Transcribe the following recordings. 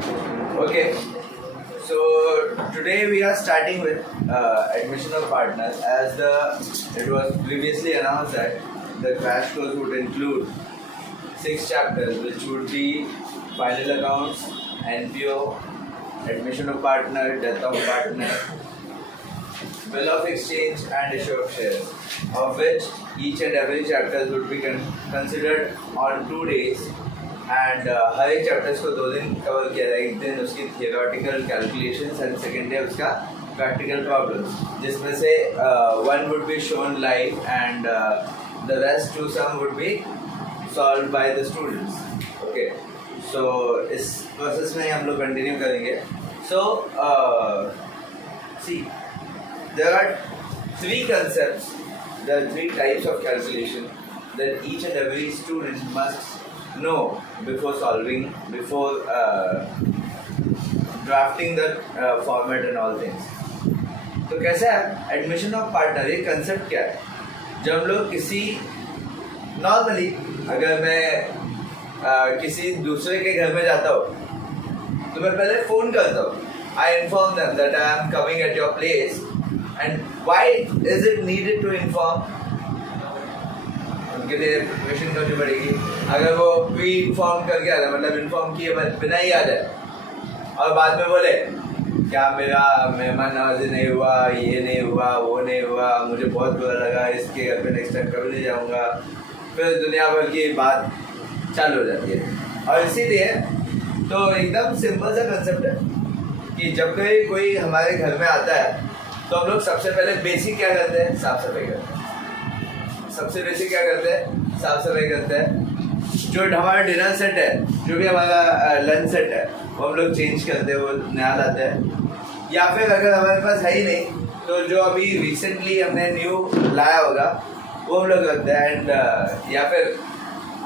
Okay, so today we are starting with admission of partners. As it was previously announced that the crash course would include 6 chapters, which would be final accounts, NPO, admission of partner, death of partner, bill of exchange, and issue of shares, of which each and every chapter would be considered on 2 days. And हर एक chapters को 2 दिन cover किया जाएगा. एक दिन उसकी theoretical calculations and second day उसका practical problems, जिसमें से one would be shown live and the rest two some would be solved by the students. Okay, so इस प्रोसेस में हम लोग कंटिन्यू करेंगे. So see there are 3 concepts, there are 3 types of calculation that each and every student must know before solving, before drafting the format and all things. तो कैसा है admission of partner? ये concept क्या है? जब हम लोग किसी नॉर्मली अगर मैं किसी दूसरे के घर में जाता हूँ तो मैं पहले फ़ोन करता हूँ. I inform them that I am coming at your place. And why is it needed to inform? उनके लिए प्रिपरेशन करनी पड़ेगी. अगर वो प्री इन्फॉर्म करके आ जाए, मतलब इन्फॉर्म किए बिना ही आ जाए और बाद में बोले क्या मेरा मेहमान नवाजी नहीं हुआ, ये नहीं हुआ, वो नहीं हुआ, मुझे बहुत बुरा लगा, इसके घर पे नेक्स्ट टाइम कभी नहीं जाऊँगा, फिर दुनिया भर की बात चालू हो जाती है. और इसीलिए तो एकदम सिंपल सा कंसेप्ट है कि जब कोई हमारे घर में आता है तो हम लोग सबसे पहले बेसिक क्या करते हैं? साफ सफाई करते हैं. सबसे बेसिक क्या करते हैं? साफ सफाई करते हैं. जो हमारा डिनर सेट है, जो भी हमारा लंच सेट है, वो हम लोग चेंज करते हैं, वो नया लाते हैं. या फिर अगर हमारे पास है ही नहीं तो जो अभी रिसेंटली हमने न्यू लाया होगा वो हम लोग रखते हैं. एंड या फिर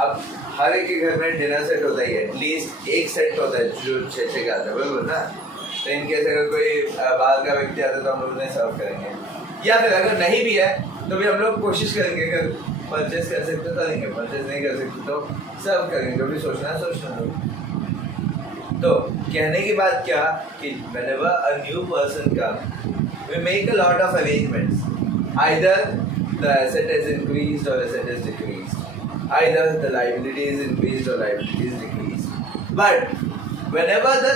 अब हर एक के घर में डिनर सेट होता ही है, एटलीस्ट एक सेट होता है जो 6 का आता है, बराबर ना? तो इनकेस अगर कोई बाहर का व्यक्ति आता है तो हम लोग उन्हें सर्व करेंगे. या फिर अगर नहीं भी है तो भी हम लोग कोशिश करेंगे, अगर परचेज कर सकते तो करेंगे, परचेज नहीं कर सकते तो सर्व करेंगे. जो भी सोचना है सोचना लो. तो कहने की बात क्या कि whenever a new person comes, we make a lot of arrangements. Either the asset is increased or asset is decreased. Either the liability is increased or liability is decreased. But whenever the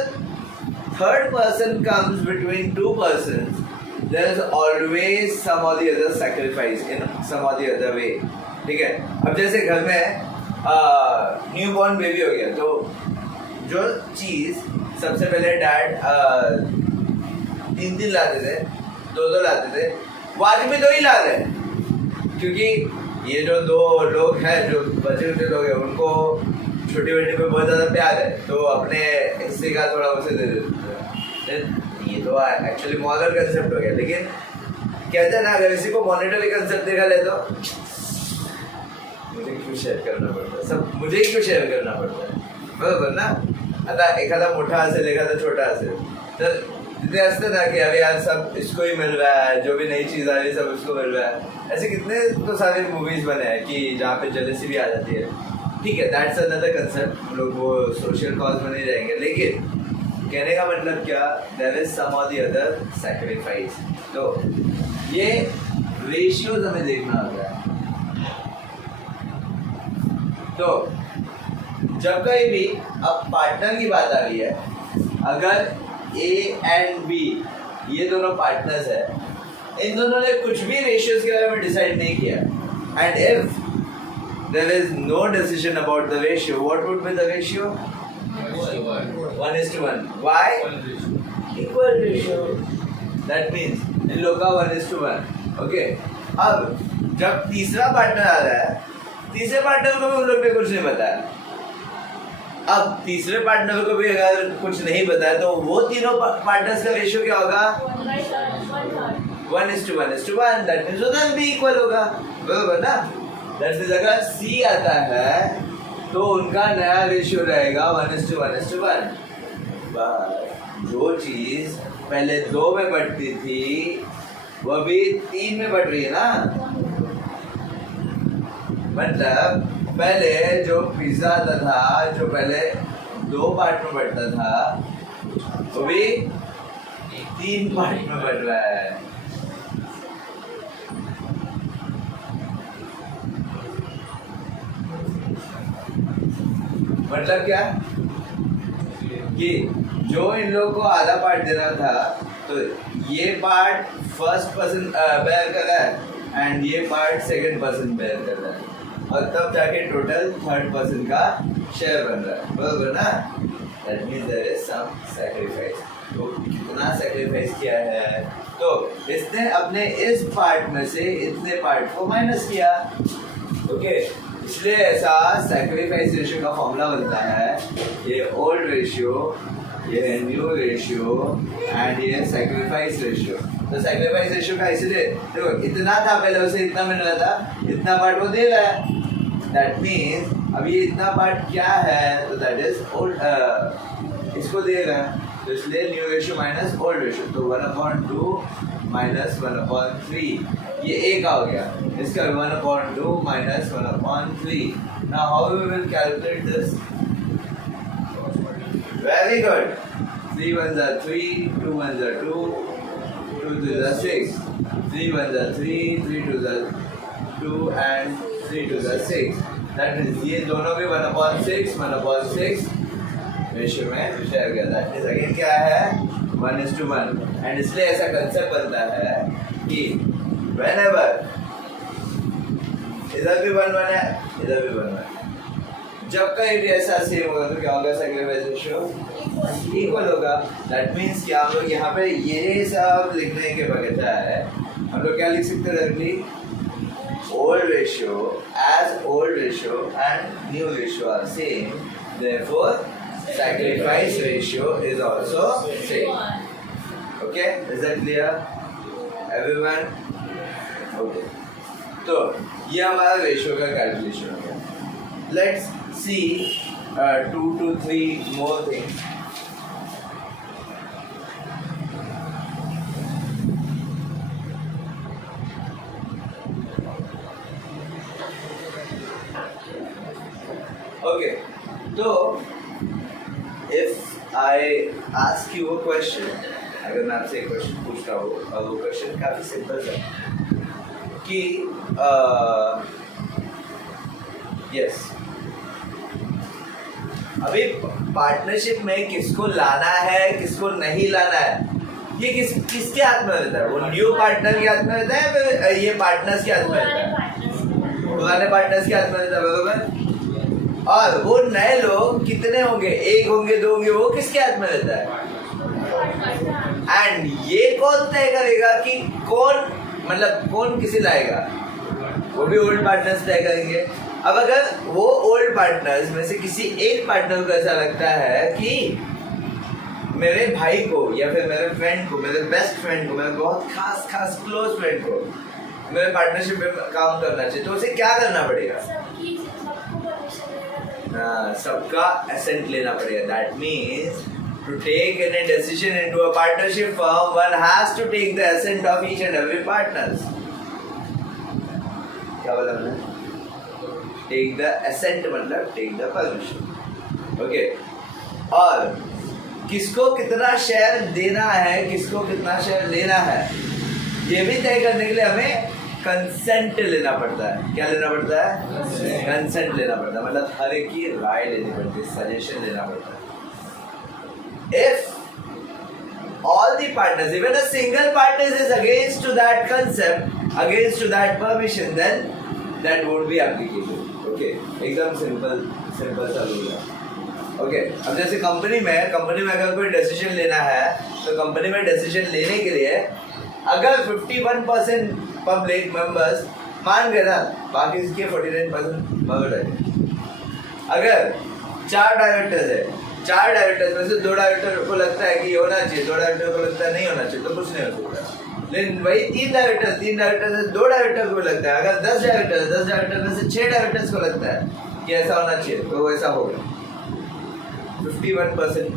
third person comes between 2 persons, there is always some or the other sacrifice in some or the other way. ठीक है? अब जैसे घर में new born baby हो गया तो जो चीज़ सबसे पहले डैड 3 लाते थे, 2 लाते थे, वो आज भी 2 ही ला रहे हैं. क्योंकि ये जो 2 लोग हैं, जो बचे हुए लोग हैं, उनको छोटी बेटी पे बहुत ज़्यादा प्यार है तो अपने हिस्से का थोड़ा उसे दे देते हैं. ये तो एक्चुअली मॉडल कंसेप्ट हो गया. लेकिन कहते हैं ना, अगर इसी को मॉनेटरी कंसेप्ट देखा ले तो मुझे क्यों शेअर करना पड़ता है, सब मुझे क्यों शेअर करना पडता है, बरोबर ना? आता एखादा मोठा असेल, एखादा छोटा असेल, तर तिथे असतं ना की अरे यार सब इसको ही मिल रहा है, जो भी नई चीज़ आ रही है सब इसको मिल रहा है. ऐसे कितने तो सारे मूवीज़ बने हैं कि जहाँ पे जेलसी भी आ जाती है. ठीक है, दैट्स अनदर कंसेप्ट. हम लोग वो सोशल कॉज में नहीं जाएंगे. लेकिन कहने का मतलब क्या, देयर इज सम और द अदर सैक्रिफाइस. तो ये रेशियोज हमें देखना होता है. तो जब कहीं भी अब पार्टनर की बात आ रही है, अगर ए एंड बी ये दोनों पार्टनर्स है, इन दोनों ने कुछ भी रेशियोज के बारे में डिसाइड नहीं किया, and if there is no decision about the ratio, what would be the ratio? 1:1. Why? Equal ratio. That means इन लोग का 1:1. ओके, अब जब तीसरा पार्टनर आ रहा है, तीसरे पार्टनर को भी उन लोग ने कुछ नहीं बताया. अब तीसरे पार्टनर को भी अगर कुछ नहीं बताया तो वो तीनों पार्टनर्स का रेशियो क्या होगा? 1:1. दैट मीन्स उधर भी इक्वल होगा, बराबर ना? दैट मीन्स अगर सी आता है तो उनका नया रेशियो रहेगा 1:1. जो चीज पहले 2 में बढ़ती थी वो अभी 3 में बढ़ रही है ना. मतलब पहले जो पिज्जा आता था, जो पहले 2 पार्ट में बढ़ता था वो भी 3 पार्ट में बढ़ रहा है। मतलब क्या कि जो इन लोगों को आधा पार्ट देना था तो ये पार्ट फर्स्ट पर्सन बेयर कर रहा है एंड ये पार्ट सेकंड पर्सन बेयर कर रहा है और तब जाके टोटल थर्ड पर्सन का शेयर बन रहा है, बराबर ना? That means there is some sacrifice. तो कितना सैक्रिफाइस किया है? तो इसने अपने इस पार्ट में से इतने पार्ट को माइनस किया, ओके। इसलिए ऐसा सैक्रिफाइस रेशियो का फॉर्मूला बनता है, ये ओल्ड रेशियो, ये है न्यू रेशियो एंड ये सैक्रिफाइस रेशियो। तो सैक्रिफाइस रेशियो का इसलिए देखो इतना था पहले, उसे इतना मिल रहा था, इतना पार्ट वो दे रहा है। दैट मीन्स अब ये इतना पार्ट क्या है? तो दैट इज ओल्ड, इसको दे रहा है, तो इसलिए new ratio minus old ratio, तो 1/2 माइनस 1/3, ये एक आ गया। इसका 1/2 minus 1/3। Now how we will calculate this? Very good. 3 1s are 3, 2 1s are 2, 2 2s are 6, 3 1s are 3, 3 2s are 2 and 3 2s are 6। That means ये दोनों भी 1/6 रेशियो में share किया। दैट मीन्स अगेन क्या है? 1:1। एंड इसलिए ऐसा कंसेप्ट बनता है कि whenever इधर भी 1 है, इधर भी 1 है, जब कहीं भी ऐसा सेम होगा तो क्या होगा? सैक्रिफाइस रेशियो इक्वल होगा। दैट मीन्स क्या हम लोग यहाँ पे ये सब लिखने के बजाय हम लोग क्या लिख सकते हैं directly? Old ratio as old ratio and new ratio are same, therefore sacrifice ratio is also same. Okay, is that clear everyone? Okay, तो ये हमारा रेशियो का कैलकुलेशन हो गया। Let's see 2 to 3 more things. Okay, तो if I ask you a question, अगर मैं आपसे एक क्वेश्चन पूछता हूँ और वो क्वेश्चन काफी सिंपल है कि यस अभी पार्टनरशिप में किसको लाना है किसको नहीं लाना है, ये किसके हाथ में रहता है? वो न्यू पार्टनर के हाथ में रहता है, फिर ये पार्टनर्स के हाथ में रहता है, पुराने पार्टनर्स के हाथ में रहता है, बराबर? और वो नए लोग कितने होंगे? 1 होंगे, 2 होंगे, वो किसके हाथ में रहता है? एंड ये कौन तय करेगा कि कौन किसे लाएगा? वो भी ओल्ड पार्टनर्स तय करेंगे। अब अगर वो ओल्ड पार्टनर्स में से किसी एक पार्टनर को ऐसा लगता है कि मेरे भाई को या फिर मेरे फ्रेंड को, मेरे बेस्ट फ्रेंड को, मेरे बहुत खास क्लोज फ्रेंड को मेरे पार्टनरशिप में काम करना चाहिए, तो उसे क्या करना पड़ेगा? सबका एसेंट लेना पड़ेगा। That means to take any decision into a partnership firm, one has to take the assent of each and every partners. क्या बोला मैंने? Take the assent मतलब take the permission. Okay. और किसको कितना शेयर देना है, किसको कितना शेयर लेना है, ये भी तय करने के लिए हमें कंसेंट लेना पड़ता है। क्या लेना पड़ता है? कंसेंट लेना पड़ता है, मतलब हर एक की राय लेनी पड़ती है, सजेशन लेना पड़ता है। If all the partners, even a single partner is against to that concept, against to that permission, then that won't be applicable. Okay, एकदम सिंपल सा रूल है। ओके, अब जैसे कंपनी में अगर कोई डिसीजन लेना है तो कंपनी में डिसीजन लेने के लिए अगर 51% पब्लिक मेंबर्स मान गए ना, बाकी इसके 49% मगर रहे। अगर 4 डायरेक्टर्स है, 4 डायरेक्टर्स में से 2 डायरेक्टर को लगता है कि होना चाहिए, 2 डायरेक्टर को लगता है नहीं होना चाहिए, तो कुछ नहीं हो सकता। लेकिन वही 3 डायरेक्टर से 2 डायरेक्टर को लगता है, अगर 10 डायरेक्टर में से 6 डायरेक्टर्स को लगता है कि ऐसा होना चाहिए, तो वैसा होगा। 51%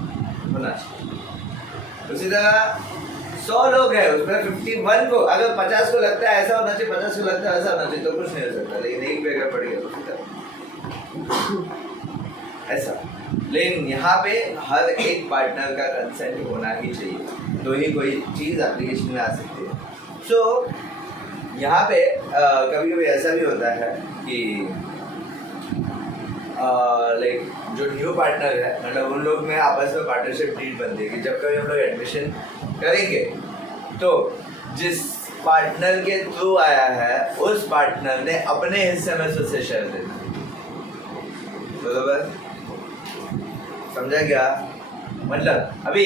होना चाहिए। उसी तरह 100 लोग हैं, उसमें 51 को, अगर 50 को लगता है ऐसा होना चाहिए, 50 को लगता है ऐसा होना चाहिए, तो कुछ नहीं हो सकता। लेकिन एक भी अगर पड़ गया तो ऐसा लेकिन यहाँ पे हर एक पार्टनर का कंसेंट होना ही चाहिए, तो ही कोई चीज़ एप्लीकेशन में आ सकती है। सो यहाँ पे कभी कभी ऐसा भी होता है कि लाइक जो न्यू पार्टनर है, मतलब उन लोग में आपस में पार्टनरशिप डील बनती है कि जब कभी हम लोग एडमिशन करेंगे तो जिस पार्टनर के थ्रू आया है उस पार्टनर ने अपने हिस्से में उससे शेयर दे दी, बराबर? समझा क्या? मतलब अभी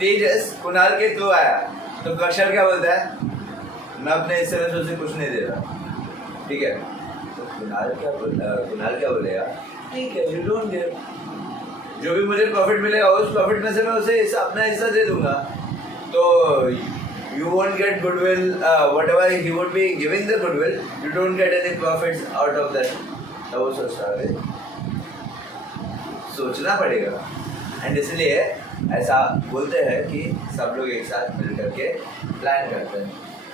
तेजस कुणाल के थ्रू आया तो कौशल क्या बोलता है, मैं अपने हिस्से में उससे कुछ नहीं दे रहा, ठीक है? तो कुणाल क्या बोलेगा, ठीक है यू डोंट गिव, जो भी मुझे प्रॉफिट मिलेगा उस प्रॉफिट में से मैं उसे अपना हिस्सा दे दूंगा, तो you won't get goodwill, whatever he would be giving the goodwill, you don't get any profits out of that. तो वो सोचना पड़ेगा, एंड इसलिए ऐसा बोलते हैं कि सब लोग एक साथ मिल करके प्लान करते हैं।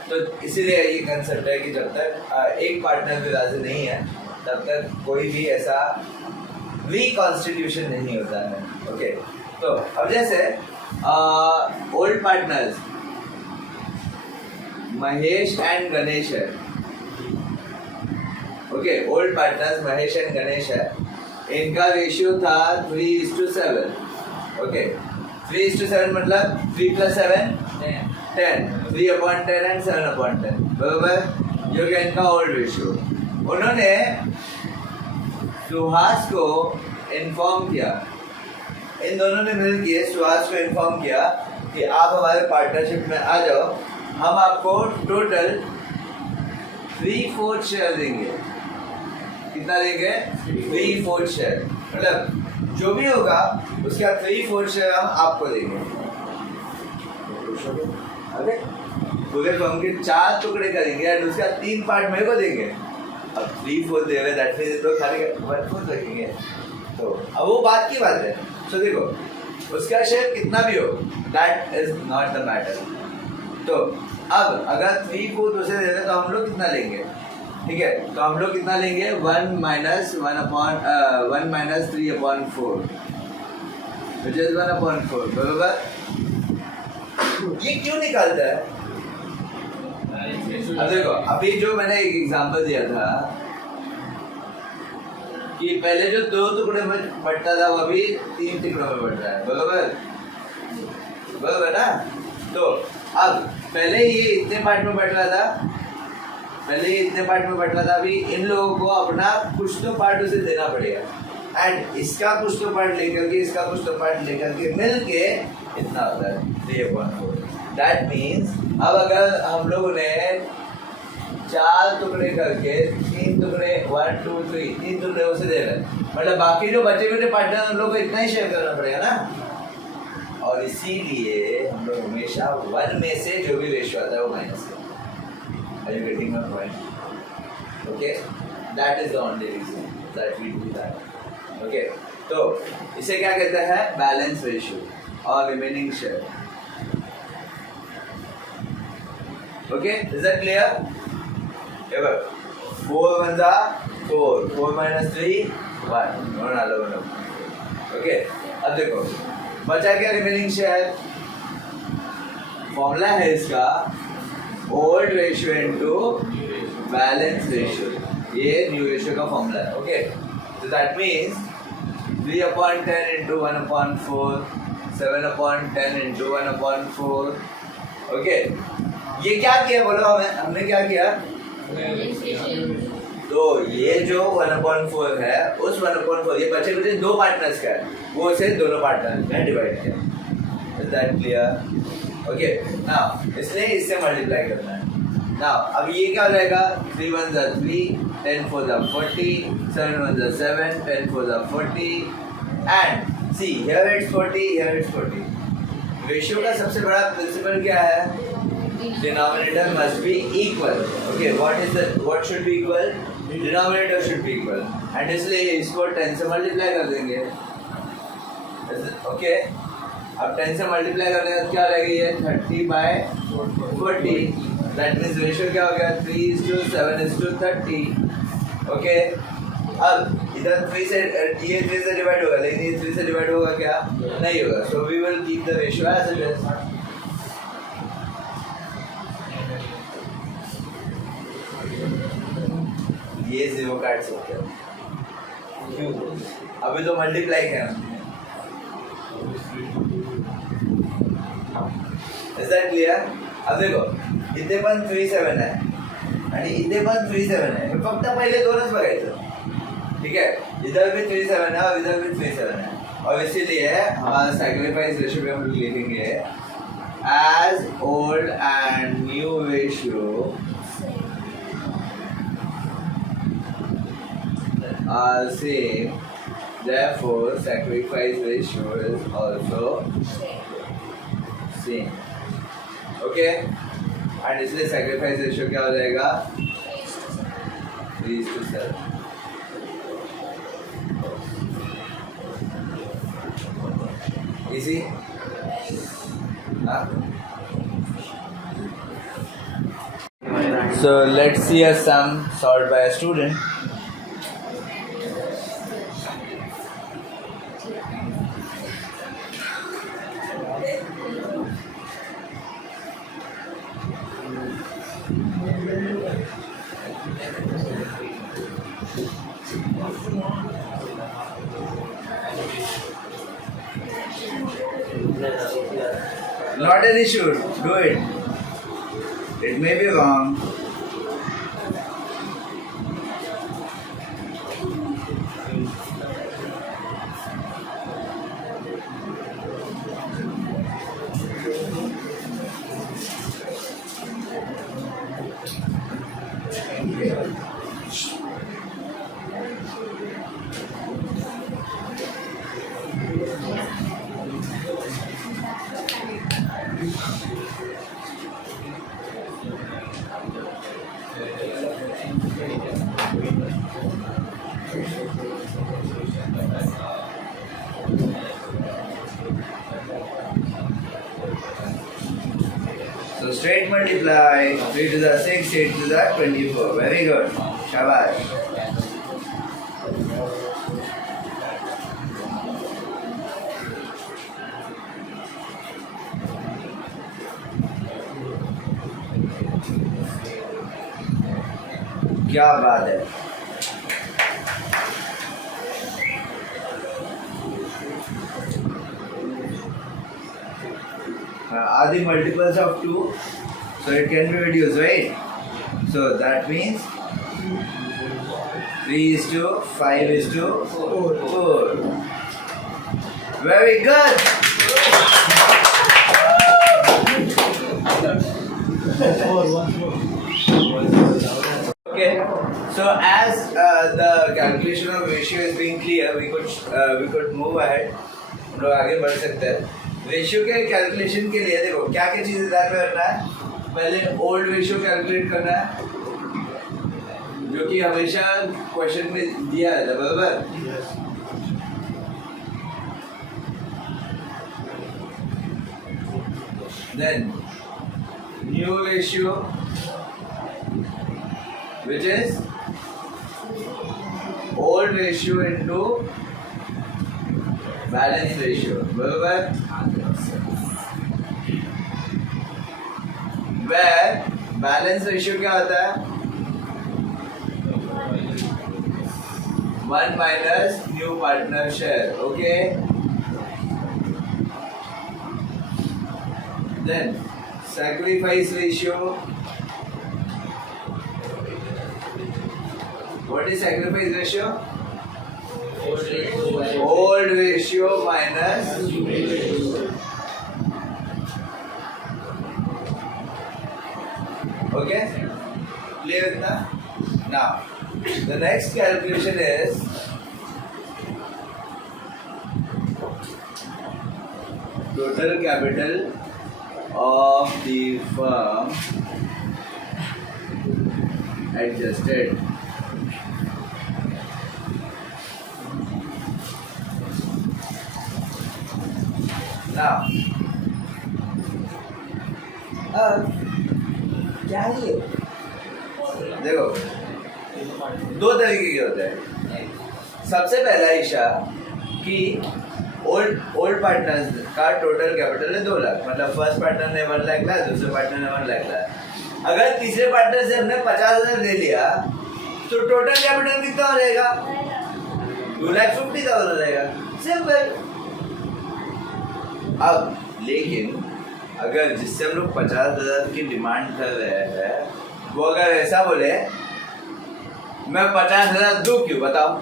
तो इसीलिए ये कंसेप्ट है कि जब तक एक पार्टनर भी राजी नहीं है तब तक कोई भी ऐसा रिकॉन्स्टिट्यूशन नहीं होता है। ओके, तो अब जैसे old partners Mahesh and Ganesh है, okay, old partners Mahesh and Ganesh है, इनका रेशियो था 3:7, ओके, 3:7 मतलब 3 + 7 10, 3/10 एंड 7/10, बराबर? जो कि इनका ओल्ड रेशियो। उन्होंने सुहास को इन्फॉर्म किया, इन दोनों ने मिलकर सुहास को इन्फॉर्म किया कि आप हमारे पार्टनरशिप में आ जाओ, हम आपको टोटल 3/4 शेयर देंगे। कितना देंगे? 3/4 शेयर, मतलब जो भी होगा उसका 3/4 शेयर हम आपको देंगे। अरे पूरे फर्म के 4 टुकड़े करेंगे और उसका 3 पार्ट मेरे को देंगे। अब 3/4 दे रहे, दैट मींस तो खाली 1/4 रखेंगे। तो अब वो बात की बात है। तो देखो उसका शेयर कितना भी हो, that is not the matter. तो अब अगर 3/4 उसे दे रहे तो हम लोग कितना लेंगे? ठीक है, तो हम लोग कितना लेंगे? 1 - 3/4, which is 1/4, बरोबर? ये क्यों निकालता है? अब देखो, अभी जो मैंने एक एग्जांपल दिया था कि पहले जो 2 टुकड़े में बंटता था वो अभी 3 टुकड़ों में बंट रहा है, बरोबर ना? तो अब पहले ये इतने पार्ट में बंट रहा था, अभी इन लोगों को अपना कुछ तो पार्ट उसे देना पड़ेगा, एंड इसका कुछ तो पार्ट लेकर के, इसका कुछ तो पार्ट लेकर के मिल के इतना होता है 3/4। दैट मीन्स अब अगर हम लोगों ने 4 टुकड़े करके 3 टुकड़े 1 2 3 3 टुकड़े उसे दे रहे, मतलब बाकी जो बचे हुए पार्टनर हम लोग को इतना ही शेयर करना पड़ेगा ना। और इसीलिए हम लोग हमेशा 1 में से जो भी रेशियो आता है वो माइनस करें। Are you getting my point? Okay, that is the only reason that we do that. Okay, तो इसे क्या कहते हैं? बैलेंस रेशियो और remaining share. Okay, is that clear? Ever 4 × 1 = 4, 4 - 3 1, no. Okay, अब देखो बचा क्या? Remaining share. फॉर्मूला है इसका old ratio into balance ratio, ये न्यू रेशियो का फॉर्मूला है। ओके, तो दैट मीन्स 3/10 × 1/4, 7/10 × 1/4। ओके, ये क्या किया बोलो? हमने क्या किया? तो ये जो 1/4 है, उस 1/4 ये बचे 2 पार्टनर्स का है, वो इसे दोनों पार्टनर में डिवाइड किया। Is that clear? Okay, now इसलिए इससे मल्टीप्लाई करना है। नाउ अब ये क्या हो जाएगा? 3 × 1 = 3, 10 × 4 = 40, 7 × 1 = 7, 10 × 4 = 40, and see here it's 40, here it's 40। Ratio का सबसे बड़ा प्रिंसिपल क्या है? Denominator must be equal. Okay, what should be equal? Denominator should be equal, and इसलिए इसको 10 से मल्टीप्लाई कर देंगे। ओके, अब 10 से मल्टीप्लाई करने का क्या हो जाएगा? ये 30/40, दैट मीन्स रेशियो क्या हो गया? 3:7:30। ओके, अब इधर 3 से ये 3 से डिवाइड होगा, लेकिन ये 3 से डिवाइड होगा क्या? नहीं होगा. So we will keep the ratio as it is. ये 0 काट सकते हो. क्यों? अभी तो मल्टीप्लाई किया. Is that clear? अब देखो इथे पण 3 7 आहे आणि इथे पण 3 7 आहे. मी फक्त पहिले दोनच बघायचं. ठीक है, इधर भी 3 7 है और इधर भी 3 7 है. और इसीलिए हमारा सैक्रिफाइस रेशियो पे हम लोग लिखेंगे as old and new ratio are same, therefore sacrifice ratio is also same. Okay, and इसलिए sacrifice ratio क्या हो जाएगा? 3:7. Easy? Huh? So let's see a sum solved by a student. Not an issue, do it. It may be wrong. So straight multiply 3 to the 6, 8 to the 24. Very good. Shabash. क्या बात है. Are the multiples of 2? So it can be reduced, right? So that means 3:5:4. Very good. Okay. So as the calculation of ratio is being clear, we could move ahead. हम लोग आगे बढ़ सकते हैं. Ratio के कैलकुलेशन के लिए देखो क्या क्या चीजें ध्यान में रखना है. पहले ओल्ड रेशियो कैलकुलेट करना है, जो कि हमेशा क्वेश्चन में दिया है, बराबर. Then new ratio which is old ratio into balance ratio, बराबर. where balance ratio क्या होता है? 1 minus new partner share. Okay. Then sacrifice ratio. What is sacrifice ratio? Old ratio minus okay, clear na? Now the next calculation is total capital of the firm adjusted. Now, क्या है ये? देखो दो तरीके के होते हैं. सबसे पहला इशा कि ओल्ड पार्टनर्स का टोटल कैपिटल है 2 लाख, मतलब फर्स्ट पार्टनर ने 1 लाख लाया, दूसरे पार्टनर ने 1 लाख लाया। अगर तीसरे पार्टनर से हमने 50,000 ले लिया तो टोटल कैपिटल कितना हो जाएगा? 2,50,000 हो जाएगा, सिंपल। अब लेकिन अगर जिससे हम लोग 50,000 की डिमांड कर रहे हैं वो अगर ऐसा बोले मैं 50,000 दूं, क्यों बताओ?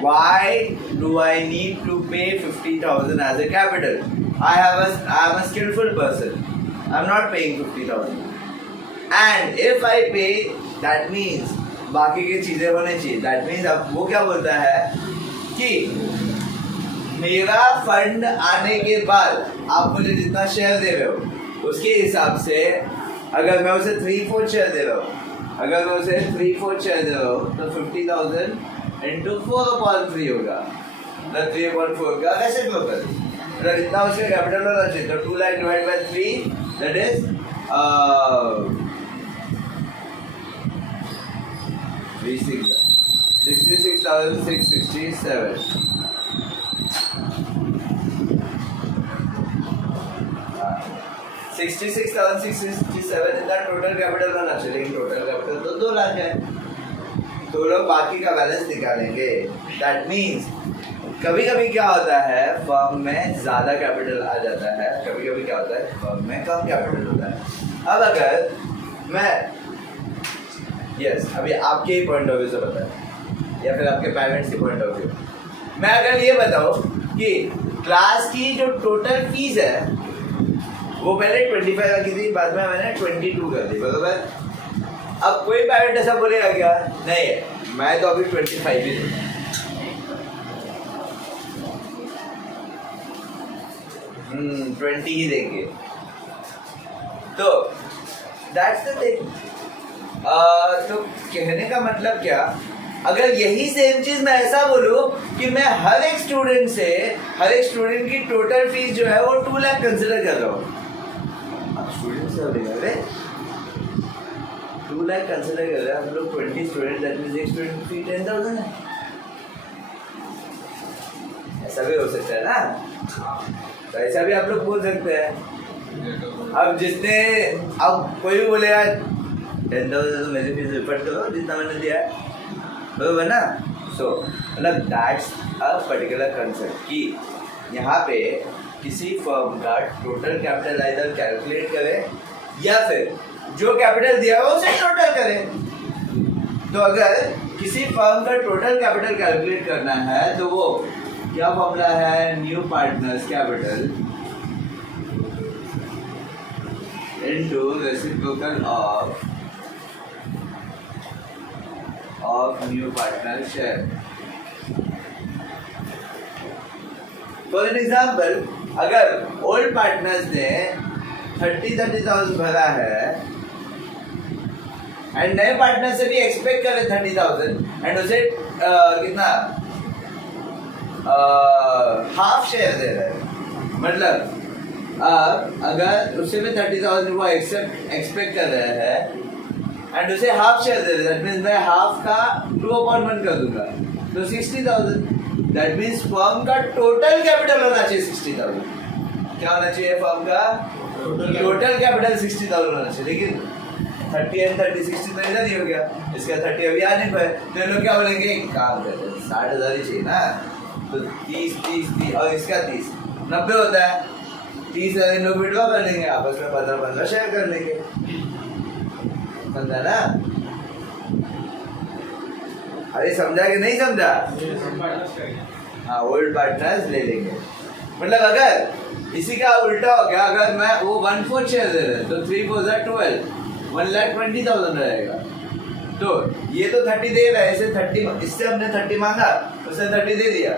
Why do I need to pay 50,000 as a capital? I am a skillful person. I'm not paying 50,000. And if I pay, that means बाकी की चीजें होने चाहिए। That means अब वो क्या बोलता है कि मेरा फंड आने के बाद आप मुझे जितना शेयर दे रहे हो उसके हिसाब से, अगर मैं उसे 3/4 शेयर दे रहा हूँ, अगर मैं उसे 3/4 शेयर दे रहा हूँ तो 50,000 into 4/3 होगा, 3/4 का ऐसे क्यों कर? मतलब जितना उसका कैपिटल होना चाहिए तो 2 lakh divide by 3, that is 66,667। 66,667 इतना टोटल कैपिटल होना चाहिए, लेकिन टोटल कैपिटल तो 2 लाख है, तो लोग बाकी का बैलेंस निकालेंगे। दैट मीन्स कभी कभी क्या होता है फर्म में ज़्यादा कैपिटल आ जाता है, कभी कभी क्या होता है फर्म में कम कैपिटल होता है। अब अगर मैं अभी आपके ही पॉइंट ऑफ व्यू से बताएं या फिर आपके पेरेंट्स के पॉइंट ऑफ व्यू, मैं अगर ये बताऊं कि क्लास की जो टोटल फीस है वो पहले 25 रखी थी, बाद में मैंने 22 कर दी, बराबर। अब कोई पेरेंट ऐसा बोलेगा क्या? नहीं, मैं तो अभी 25 ही दूंगा। 20 ही देंगे। तो दैट्स द थिंग। तो कहने का मतलब क्या, अगर यही सेम चीज मैं ऐसा बोलूं कि मैं हर एक स्टूडेंट की टोटल फीस जो है वो 2 लाख कंसिडर कर रहा हूँ, स्टूडेंट से बोलेगा 2 लाख कंसिडर कर रहे हैं हम लोग, 20 स्टूडेंट, दैट मींस एक स्टूडेंट फी 10,000 है। ऐसा भी हो सकता है ना, तो ऐसा भी आप लोग बोल सकते हैं। अब कोई भी बोलेगा 10,000 तो मेरी फीस रिफंड करो जितना मैंने दिया है, बराबर ना। सो मतलब दैट्स अ पर्टिकुलर कंसेप्ट कि यहाँ पे किसी फर्म का टोटल कैपिटल आइदर कैलकुलेट करें या फिर जो कैपिटल दिया हो उसे टोटल करें। तो अगर किसी फर्म का टोटल कैपिटल कैलकुलेट करना है तो वो क्या फॉर्मूला है? New partner's capital into reciprocal of new partner share. For an example, अगर ओल्ड पार्टनर्स ने 30,000 भरा है एंड नए पार्टनर से भी एक्सपेक्ट करे 30,000 एंड उसे कितना हाफ शेयर दे रहे हैं, मतलब अगर उससे भी 30,000 वो एक्सपेक्ट कर रहे हैं एंड उसे हाफ शेयर दे रहे हैं, दैट मीन्स मैं हाफ का 2/1 कर दूंगा तो 60,000। दैट मीन्स फर्म का टोटल कैपिटल होना चाहिए 60,000। क्या होना चाहिए फर्म का टोटल कैपिटल? 60,000 होना चाहिए, लेकिन 30 एंड 30 60 तो इधर ही हो गया, इसका 30 अभी आने पर तो लोग क्या बोलेंगे, काम करते हैं 60,000 ही चाहिए ना, तो 30 और इसका 30 90 होता है, 30,000 लोग विड्रॉ कर लेंगे, आपस में 15 शेयर कर लेंगे, समझा ना? अरे समझा कि नहीं समझा? हाँ, ओल्ड पार्टनर्स ले लेंगे। मतलब अगर इसी का उल्टा हो गया, अगर मैं वो 1/4 शेयर दे रहे तो 3/4 12, 1,20,000 रहेगा। तो ये तो 30 दे रहा है, इसे 30, इससे हमने 30 मांगा, उसने 30 दे दिया।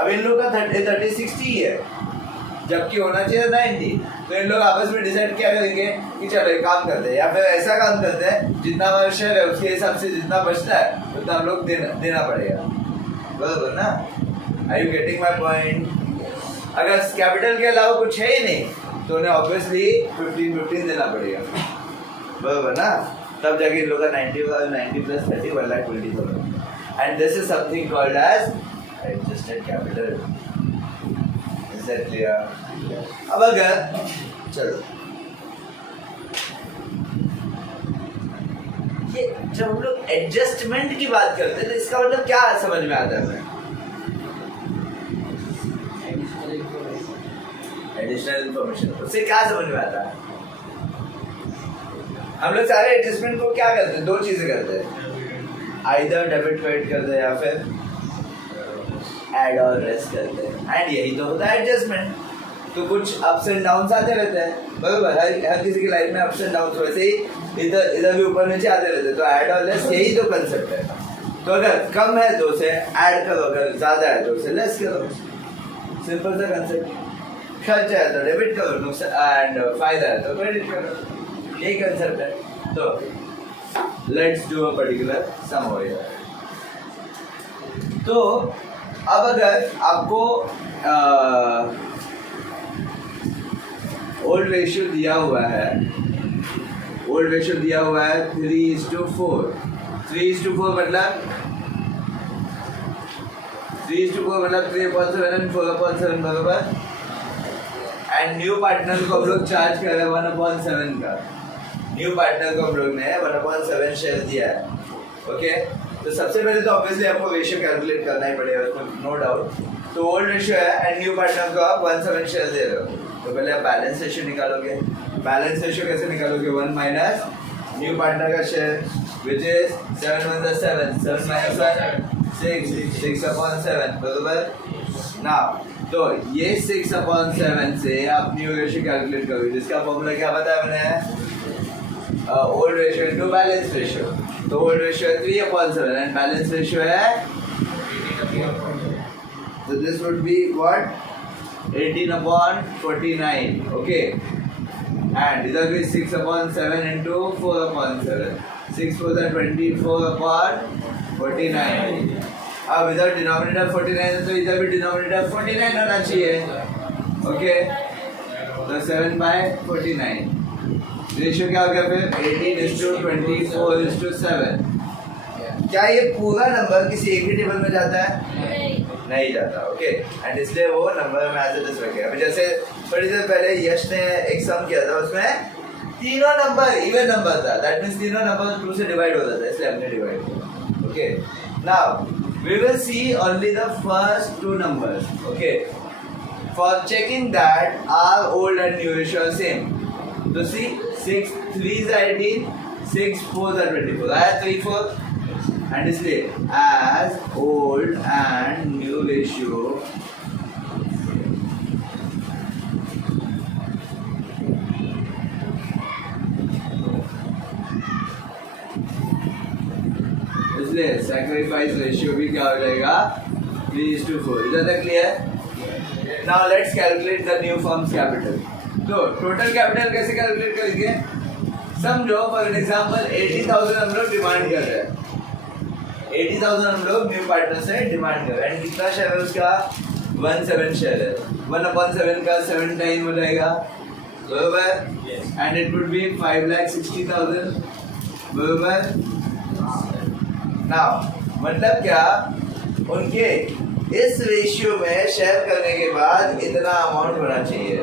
अब इन लोग का 30 60 है, जबकि होना चाहिए 90। तो इन लोग आपस में डिसाइड क्या करेंगे कि चलो एक काम करते हैं, या फिर ऐसा काम करते हैं जितना हमारा शेयर है उसके हिसाब से जितना बचता है उतना हम लोग देना पड़ेगा, बराबर ना? Are you getting my point? अगर कैपिटल के अलावा कुछ है ही नहीं तो उन्हें ऑब्वियसली 15 देना पड़ेगा, बराबर ना? तब जाके इन लोग का 90 + 30 1,20,000। and this is something called as adjusted capital. Is that clear? अब अगर चलो ये जब हम लोग एडजस्टमेंट की बात करते हैं तो इसका मतलब क्या समझ में आता है? एडिशनल इंफॉर्मेशन, उससे क्या समझ में आता है? हम लोग सारे एडजस्टमेंट को क्या करते हैं? दो चीजें करते हैं, आइदर डेबिट क्रेडिट करते हैं या फिर ऐड और लेस करते हैं, एंड यही तो होता है एडजस्टमेंट। तो कुछ अप्स एंड डाउन्स आते रहते हैं, बराबर, हर किसी की लाइफ में अप्स एंड डाउन्स वैसे ही इधर भी ऊपर नीचे आते रहते हैं। तो ऐड और लेस यही तो कंसेप्ट है। तो अगर कम है तो उसे ऐड करो, अगर ज्यादा है तो उसे लेस करो, सिंपल सा कंसेप्ट। खर्च है तो डेबिट करो, नुकसान एंड फायदा है तो क्रेडिट करो, यही कंसेप्ट है। तो let's do a particular sum over here. तो अब अगर आपको ओल्ड रेशियो दिया हुआ है, ओल्ड रेशियो दिया हुआ है 3:4, 3:4 मतलब 3:4 मतलब 3/7 and 4/7 बराबर, एंड न्यू पार्टनर को हम लोग चार्ज कर रहे हैं 1/7 का। न्यू पार्टनर को हम लोग ने 1/7 शेयर दिया है, ओके। तो सबसे पहले तो ऑब्वियसली आपको रेशियो कैलकुलेट करना ही पड़ेगा, उसमें नो डाउट। तो ओल्ड रेशियो है एंड न्यू पार्टनर को आप 1/7 शेयर दे रहे हो, तो पहले आप बैलेंस रेशियो निकालोगे। बैलेंस रेशियो कैसे निकालोगे? 1 माइनस न्यू पार्टनर का शेयर विच इज 7 1 7, 7 minus 1 6, 6/7 बराबर ना। तो ये 6/7 से आप न्यू रेशियो कैलकुलेट करोगे, जिसका फॉर्मूला क्या बताया मैंने? Old ratio into balance ratio. तो ओल्ड रेशियो है 3/7 एंड बैलेंस रेशियो है, so this would be what? 18/49, okay, and इधर भी 6/7 into 4/7, 6 4 24/49। अब इधर डिनोमिनेटर 49 है तो इधर भी डिनोमिनेटर 49 होना चाहिए, ओके। तो 7/49 रेशियो क्या हो गया फिर? 18:24:7। क्या ये पूरा नंबर किसी एक ही टेबल में जाता है? नहीं जाता, ओके। एंड इसलिए वो नंबर में एज इट इज रखेगा। अभी जैसे थोड़ी देर पहले यश ने एक सम किया था, उसमें तीनों नंबर इवन नंबर था, दैट मींस तीनों नंबर 2 से डिवाइड होता था, इसलिए हमने डिवाइड किया, okay. Now we will see only the first 2 numbers, okay, for checking that are old and new ratio are same. तो सी 6 3 is 18, 6 4 is 24, आया 3 4, and इसलिए as old and new ratio इसलिए sacrifice ratio भी क्या हो जाएगा? 3:4। Is that clear? Now let's calculate the new firms capital. तो total capital कैसे कैलकुलेट करेंगे? समझो फॉर एग्जांपल 80,000 हम लोग डिमांड कर रहे हैं, 80,000 हम लोग न्यू पार्टनर से डिमांड कर रहे हैं, एंड कितना शेयर है उसका? 1/7 शेयर है। 1/7 का 7 टाइम हो जाएगा, बरोबर, एंड इट वुड बी 5,60,000, बरोबर। नाउ मतलब क्या? उनके इस रेशियो में शेयर करने के बाद इतना अमाउंट होना चाहिए,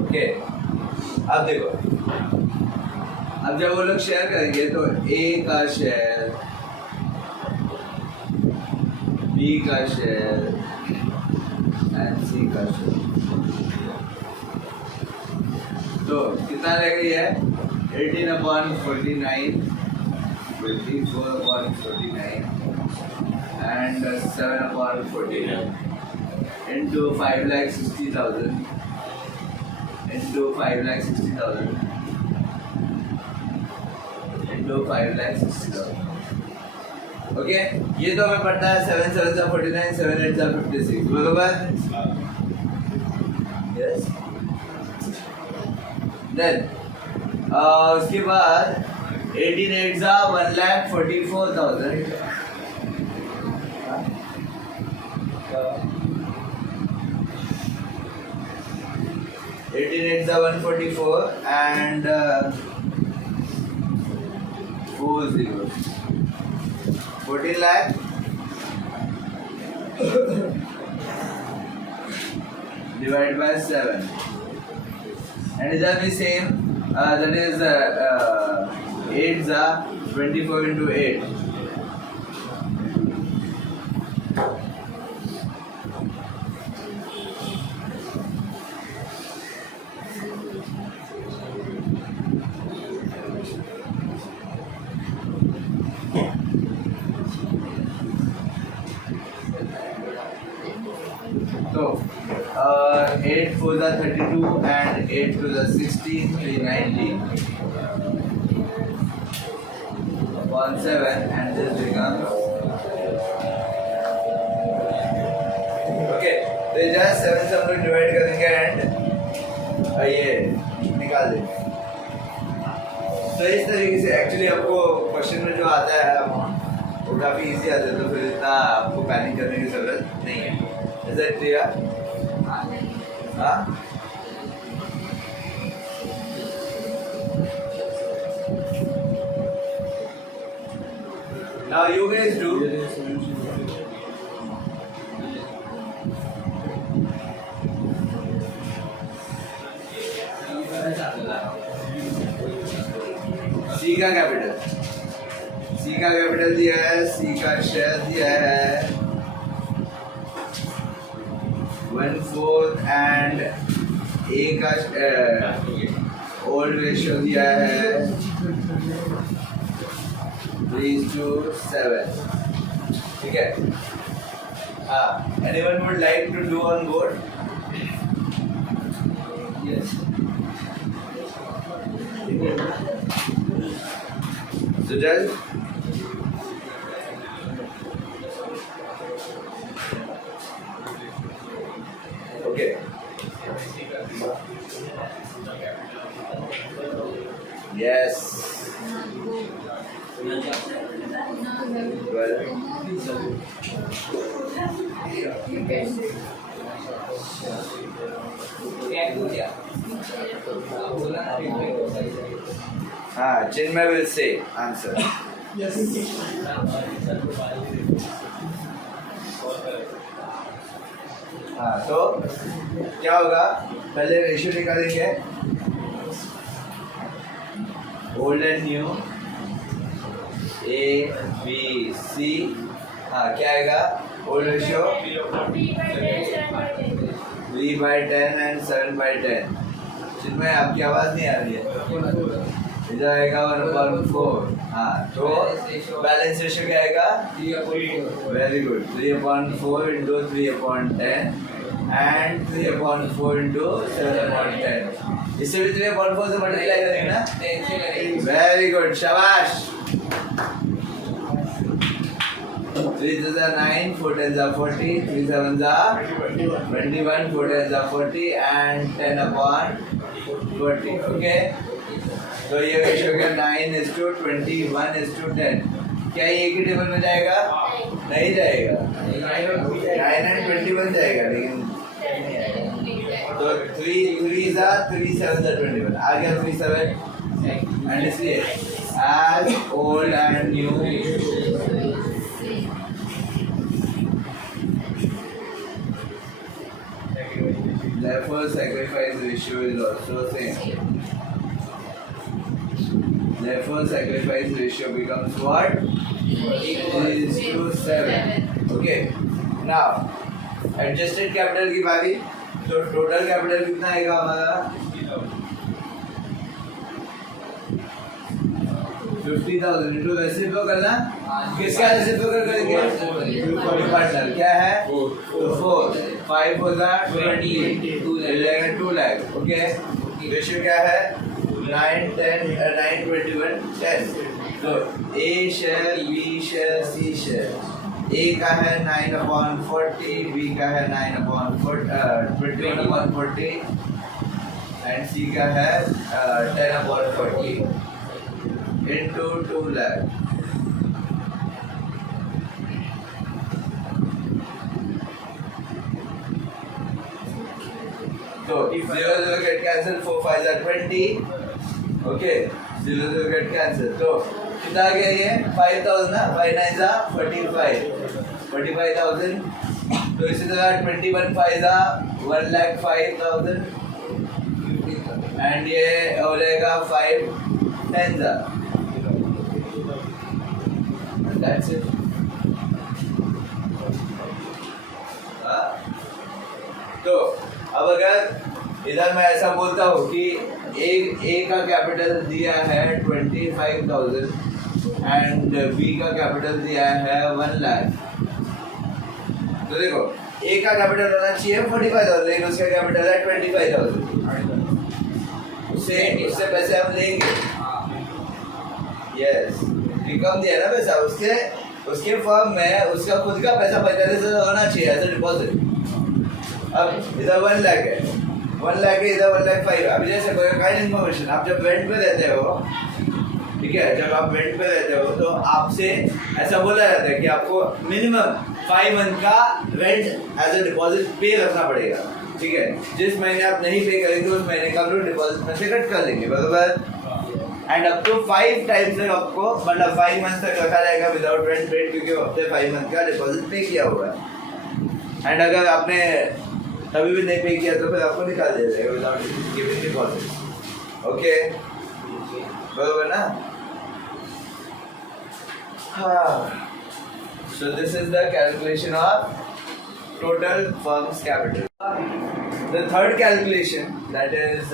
ओके। अब देखो, अब जब वो लोग शेयर करेंगे तो ए का शेयर, बी का शेयर एंड सी का शेयर, तो कितना रह गई है? 18/49, 24/49 and 7/49 into 5,60,000 into 5,60,000 into 5,60,000, okay. ये तो हमें पड़ता है 7 7 जा 49, 7 8 जा 56, बरोबर। यस, देन उसके बाद 18 8 जा 1,44,000, 18 8 जा 144 and 4 zeros, 14 lakh divided by 7, and is that the same? That is 8 24 into 8. So 8 4 are 32 and 8 2 are 16, 390 upon 7, and this becomes okay. तो just 7 से हम लोग डिवाइड करेंगे एंड ये निकाल देंगे. तो इस तरीके से एक्चुअली आपको क्वेश्चन में जो आता है अमाउंट वो काफ़ी इजी आता है, तो फिर इतना आपको पैनिक करने की ज़रूरत नहीं है. Is that clear? Huh? Now you guys do. C का कैपिटल दिया है, C का शेयर दिया है 1/4 एंड A का ओल्ड रेशियो दिया है 3:7. ठीक है. हाँ, anyone would like to do on board? Yes. Sujal? Okay. Yes. Well. हाँ, Chinmay will say answer. Yes. हाँ, तो क्या होगा, पहले रेशियो निकालेंगे old and new A B C. हाँ, क्या आएगा ओल्ड रेशियो 3/10 and 7/10. जिनमें आपकी आवाज़ नहीं आ रही है, इधर आएगा 1/4. हाँ, तो बैलेंस रेशियो क्या आएगा? Very good. 3/4 into 3/10 and 3/4 into 7/10. इससे भी 3/4 से मल्टीप्लाई करेंगे ना? वेरी गुड, शाबाश. 3 2s are 9, 4 10s are 40, 3 7s are 21, 4 10s are 40 and 10/40. Okay. तो ये रेशियो क्या 9:21:10. क्या ये एक ही टेबल में जाएगा? नहीं जाएगा. 9 and 21 जाएगा, लेकिन तो 3 3s are 3 7s are 21. आ गया 3 7. एंड इसलिए as old and new therefore sacrifice ratio is also same. Therefore sacrifice ratio becomes what? Is to 7. Okay. Now adjusted capital की बारी. तो टोटल कैपिटल कितना आएगा हमारा? 50,000 इंटू रेसिप्रो करना. किसका रेसिप्रो करेंगे? पार्टनर. क्या है? 4. 5 होगा 20. 2 लाख. ओके. रेशियो क्या है? 9 10 9 21 10. तो A share, B share, C share. A का है 9/40, B का है 21/40 एंड C का है 10/40 into 2 lakh. So 0 get cancelled, 4 5s are 20. Okay, 0 get cancelled. So कितना आ गया ये 5,000 ना, 5 9 जा 45,000। तो इसी तरह 21 5 जा 1,05,000 एंड ये हो जाएगा 5 10 जा। That's it. तो अब अगर इधर मैं ऐसा बोलता हूँ कि ए का कैपिटल दिया है 25,000 एंड बी का कैपिटल दिया है 1 लाख। तो देखो ए का कैपिटल होना चाहिए 45,000 लेकिन उसका कैपिटल है 25,000। उससे पैसे हम लेंगे। यस कम दिया ना पैसा, उसके फर्म में उसका खुद का पैसा 45,000 होना चाहिए एज अ डिपॉजिट। अब इधर 1 लाख है, 1 लाख है, इधर 1,05,000। अभी जैसे काइंड इन्फॉर्मेशन, आप जब रेंट पे रहते हो, ठीक है, जब आप रेंट पे रहते हो तो आपसे ऐसा बोला जाता है कि आपको मिनिमम 5 मंथ का रेंट एज अ डिपॉजिट पे रखना पड़ेगा। ठीक है, जिस महीने आप नहीं पे करेंगे उस महीने का हम डिपॉजिट में से कट कर लेंगे, बराबर। एंड अप टू 5 टाइम्स तक आपको मतलब 5 मंथ तक रखा जाएगा विदाउट रेंट पेड, क्योंकि हफ्ते 5 मंथ का डिपॉजिट पे किया हुआ है। एंड अगर आपने कभी भी नहीं पे किया तो फिर आपको निकाल दिया जाएगा विदाउट गिविंग डिपॉजिट। ओके, बराबर ना? हाँ, so this is the calculation of total firm's capital. The third calculation, that is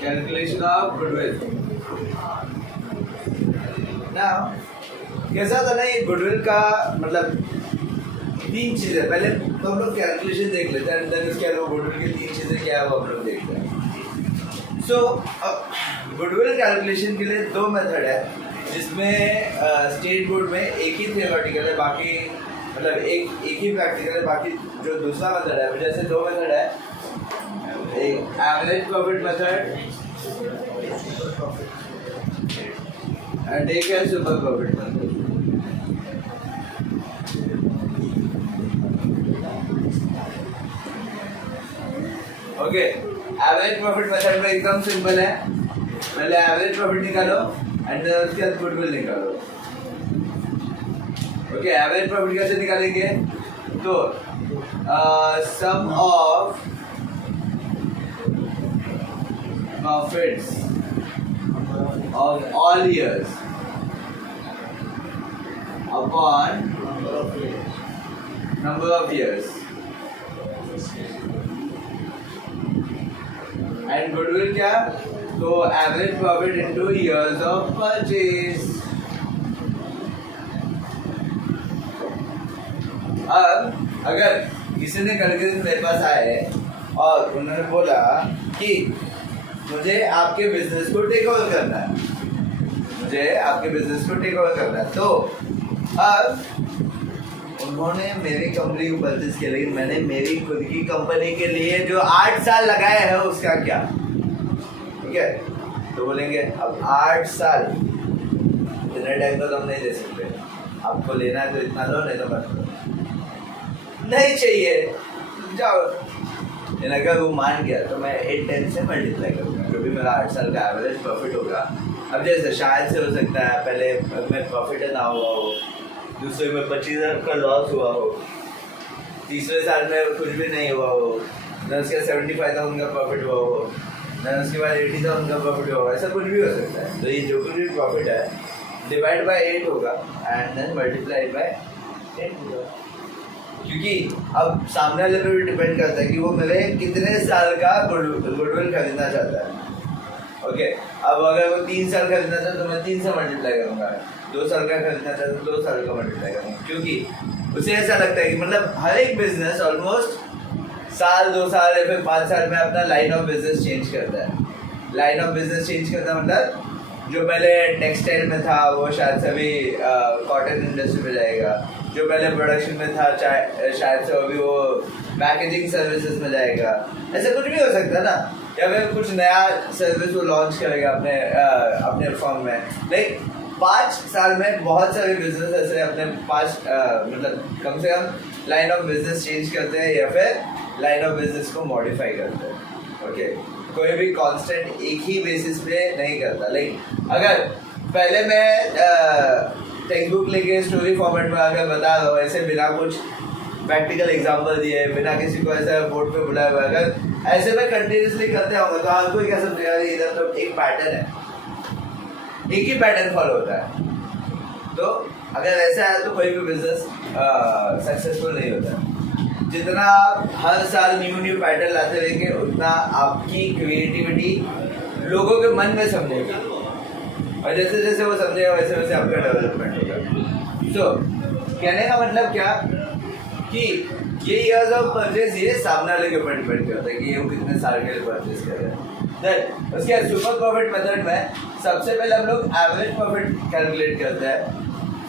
calculation of goodwill. Now, कैसा था ना ये गुडविल का मतलब 3 चीजें, पहले तो हम लोग कैलकुलेशन देख लेते हैं, देन उसके बाद गुडविल की 3 चीजें क्या है वो हम लोग देखते हैं। सो गुडविल कैलकुलेशन के लिए 2 मेथड है, जिसमें स्टेट बोर्ड में एक ही थियोरेटिकल है, बाकी मतलब एक ही प्रैक्टिकल है, बाकी जो दूसरा मेथड है, जैसे 2 मेथड है, एक एवरेज प्रॉफिट मेथड एंड एक है super profit method. Okay, average profit method में एकदम सिंपल है, पहले एवरेज प्रॉफिट निकालो एंड उसके बाद गुडविल निकालो। ओके, एवरेज प्रॉफिट कैसे निकालेंगे? तो sum of profits of all years upon number of years and goodwill क्या? तो average profit into years of purchase. अब अगर किसी ने करके मेरे पास आए और उन्होंने बोला कि मुझे आपके बिजनेस को टेक ओवर करना है, मुझे आपके बिजनेस को टेक ओवर करना है, तो अब उन्होंने मेरी कंपनी को परचेज किया, लेकिन मैंने मेरी खुद की कंपनी के लिए जो 8 साल लगाया है उसका क्या? ठीक है, तो बोलेंगे अब 8 साल इतने टाइम तो हम नहीं दे सकते, आपको लेना है तो इतना लो, नहीं तो मत लो, नहीं चाहिए जाओ। लेकिन अगर वो मान गया तो मैं 8 से मल्टीप्लाई करूँगा, जो भी मेरा 8 साल का एवरेज प्रॉफिट होगा। अब जैसे शायद से हो सकता है पहले में प्रॉफिट ना हुआ हो, दूसरे में 25,000 का लॉस हुआ हो, तीसरे साल में कुछ भी नहीं हुआ हो, न उसके 75,000 का प्रॉफिट हुआ हो, न उसके बाद 80,000 का प्रॉफिट हुआ हो, ऐसा कुछ भी हो सकता है। तो ये जो कुछ भी प्रॉफिट है डिवाइड बाय 8 होगा एंड देन मल्टीप्लाई बाय 8 होगा, क्योंकि अब सामने वाले पे भी डिपेंड करता है कि वो मेरे कितने साल का गुडविल खरीदना चाहता है। ओके, अब अगर वो 3 साल खरीदना चाहता है तो मैं 3 से मल्टीप्लाई करूँगा, 2 साल का खरीदना चाहता है तो 2 साल का मल्टीप्लाई करूँगा, क्योंकि उसे ऐसा लगता है कि मतलब हर एक बिजनेस ऑलमोस्ट साल 2 साल या फिर 5 साल में अपना लाइन ऑफ बिजनेस चेंज करता है। लाइन ऑफ बिजनेस चेंज करता मतलब जो पहले टेक्सटाइल में था वो शायद से अभी कॉटन इंडस्ट्री में जाएगा, जो पहले प्रोडक्शन में था शायद से अभी वो पैकेजिंग सर्विसेज में जाएगा, ऐसा कुछ भी हो सकता है ना, या फिर कुछ नया सर्विस वो लॉन्च करेगा अपने फर्म में। लाइक 5 साल में बहुत सारे बिजनेस ऐसे अपने 5 मतलब कम से कम लाइन ऑफ बिजनेस चेंज करते हैं या फिर लाइन ऑफ बिजनेस को मॉडिफाई करते हैं. ओके, कोई भी कांस्टेंट एक ही बेसिस पे नहीं करता. लाइक अगर पहले मैं टेक्स्ट बुक लेके स्टोरी फॉर्मेट में अगर बता दो ऐसे बिना कुछ प्रैक्टिकल एग्जांपल दिए, बिना किसी को ऐसा बोर्ड पे बुलाया हुआ, अगर ऐसे में कंटिन्यूसली करते होंगे तो आपको क्या समझेगा इधर तो एक पैटर्न है, एक ही पैटर्न फॉलो होता है. तो अगर ऐसा है तो कोई भी बिजनेस सक्सेसफुल नहीं होता. जितना आप हर साल न्यू पैटर्न लाते रहेंगे उतना आपकी क्रिएटिविटी लोगों के मन में समझेगी और जैसे जैसे वो समझेगा वैसे वैसे आपका डेवलपमेंट होगा. सो कहने का मतलब क्या कि ये ईयर्स ऑफ परचेज ये सामने वाले के ऊपर डिपेंड करता है कि ये वो कितने साल के लिए परचेज कर रहे हैं. देन उसके बाद सुपर प्रॉफिट मेथड में सबसे पहले हम लोग एवरेज प्रॉफिट कैलकुलेट करते हैं,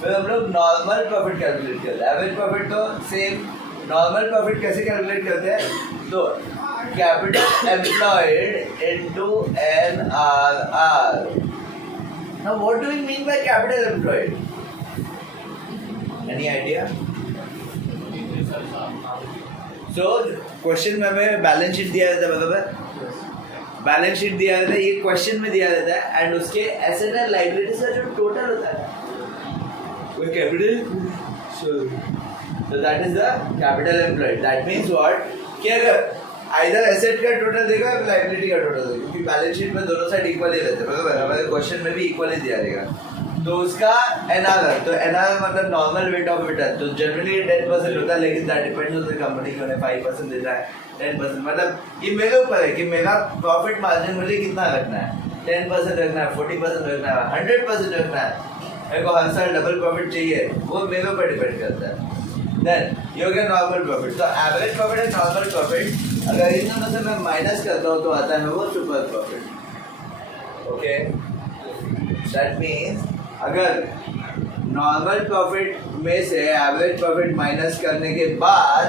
फिर हम लोग नॉर्मल प्रॉफिट कैलकुलेट करते हैं. एवरेज प्रॉफिट तो सेम, नॉर्मल प्रॉफिट कैसे कैलकुलेट करते हैं तो capital employed into NRR. Now what do we mean by capital employed? Any idea? So question में हमें बैलेंस शीट दिया रहता है, बराबर बैलेंस शीट दिया रहता है, ये क्वेश्चन में दिया रहता है एंड उसके एसेट एंड लायबिलिटीज का जो टोटल होता है वो capital, so that is the capital employed. That means what कि अगर आइदर एसेट का टोटल देगा या लायबिलिटी का टोटल देगा, क्योंकि बैलेंस शीट में दोनों साइड इक्वल ही रहते हैं, बराबर हमारे क्वेश्चन में भी इक्वल ही दिया रहेगा. तो उसका NRR, तो NRR मतलब नॉर्मल रेट ऑफ रिटर्न, तो जनरली 10% होता है, लेकिन that depends on the company कि उन्हें 5% देता है, 10%. मतलब ये मेरे ऊपर है कि मेरा प्रॉफिट मार्जिन मुझे कितना रखना है, 10% रखना है, 40% रखना है, 100% रखना है, मेरे को हर साल डबल प्रॉफिट चाहिए, वो मेरे ऊपर डिपेंड करता है. Then you get normal profit. तो average profit and normal profit अगर इन दोनों से मैं माइनस करता हूँ तो आता है वो super profit. Okay, that means अगर नॉर्मल प्रॉफिट में से एवरेज प्रॉफिट माइनस करने के बाद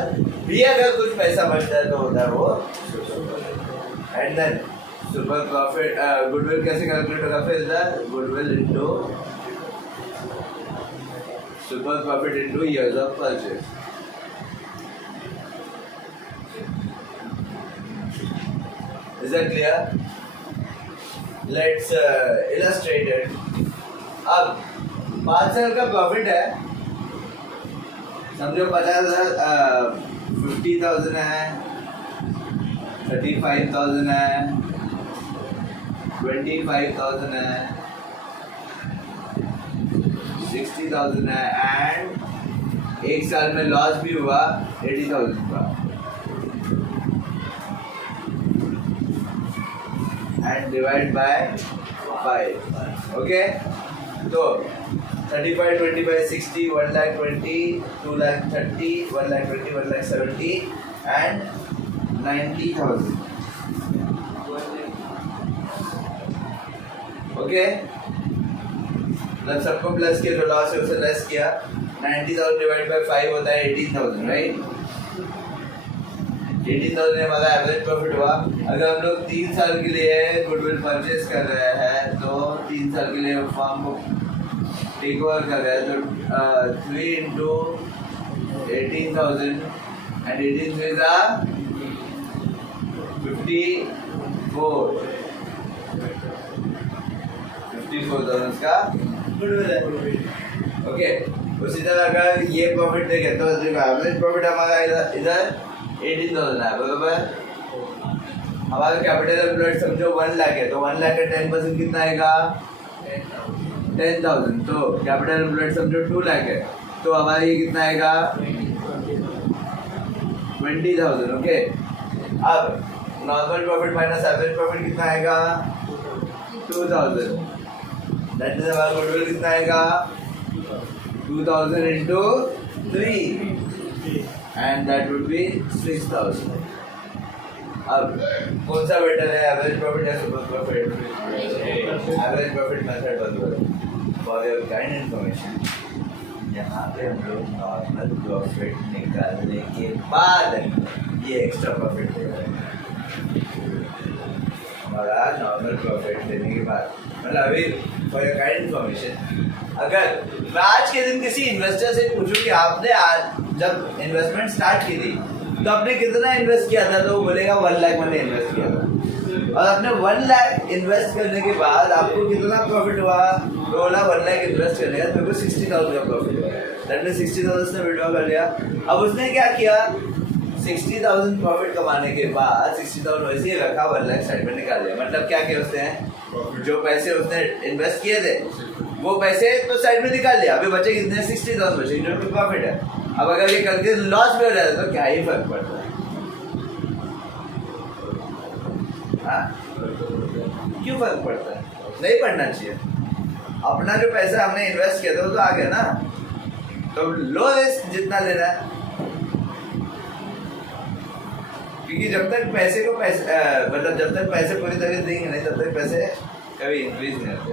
भी अगर कुछ पैसा बचता है तो होता है वो super profit. And then super profit goodwill कैसे कैलकुलेट होगा, फिर the goodwill into super profit into years of purchase. Is that clear? Let's illustrate it. अब 5 साल का प्रॉफिट है, समझो 50,000, 50,000 है, 35,000 है, 25,000 है, 60,000 है एंड एक साल में लॉस भी हुआ 80,000 का एंड डिवाइड बाय 5. ओके, तो 35, 25, 60, 1,20,000, 2,30,000, 1,20,000, 1,70,000 एंड 90,000. ओके, मतलब सबको प्लस किया तो लॉस है उसे लेस किया. 90,000 डिवाइड बाय 5 होता है 18,000, राइट. 18,000 हमारा एवरेज प्रॉफिट हुआ. अगर हम लोग 3 साल के लिए गुडविल परचेज कर रहे हैं तो 3 साल के लिए फर्म को टेक ओवर कर रहे हैं तो 3 into 18,000 and 18 is 54,000 का गुडविल है. ओके, उसी तरह अगर ये प्रॉफिट देखें तो एवरेज प्रॉफिट हमारा इधर 18,000 है, बराबर. हमारा कैपिटल एम्प्लॉयड समझो 1 लाख है, तो 1 लाख का 10% कितना आएगा 10,000. तो कैपिटल एम्प्लॉयड समझो 2 लाख है, तो हमारा ये कितना आएगा 20,000. ओके, अब normal profit minus average profit कितना आएगा 2,000. दैट इज हमारा गुडविल कितना आएगा 2,000 into 3 and that would be 6,000. अब कौन सा बेटर है, एवरेज प्रॉफिट या super profit? Average profit method बदलो. फॉर योर काइंड इन्फॉर्मेशन यहाँ पे हम लोग नॉर्मल प्रॉफिट निकालने के बाद ये एक्स्ट्रा प्रॉफिट दे रहे हैं. हमारा नॉर्मल प्रॉफिट देने के बाद मतलब अभी फॉर योर काइंड इन्फॉर्मेशन अगर मैं आज के दिन किसी इन्वेस्टर से पूछूं कि आपने आज जब इन्वेस्टमेंट स्टार्ट की थी तो आपने कितना इन्वेस्ट किया था, तो वो बोलेगा 1 लाख मैंने इन्वेस्ट किया था। और आपने 1 लाख इन्वेस्ट करने के बाद आपको कितना प्रॉफिट हुआ, तो बोला 1 लाख इन्वेस्ट करने का मेरे को 60,000 का प्रॉफिट हुआ। दैट मीन 60,000 उसने विड्रॉ कर लिया। अब उसने क्या किया, 60,000 प्रॉफिट कमाने के बाद 60,000 वैसे ही रखा, 1 लाख साइड में निकाल दिया। मतलब क्या किया उसने, जो पैसे उसने इन्वेस्ट किए थे वो पैसे तो साइड में निकाल लिया, अभी बचे कितने, 60,000 बचे जो कि प्रॉफिट है। अब अगर ये करके लॉस में हो जाता तो क्या ही फर्क पड़ता है, हाँ? क्यों फर्क पड़ता है, नहीं पड़ना चाहिए। अपना जो पैसा हमने इन्वेस्ट किया था वो तो आ गया ना, तो लो रिस्क जितना लेना है, क्योंकि जब तक पैसे को मतलब जब तक पैसे पूरी तरह देंगे नहीं तब तक पैसे कभी इंक्रीज नहीं होते।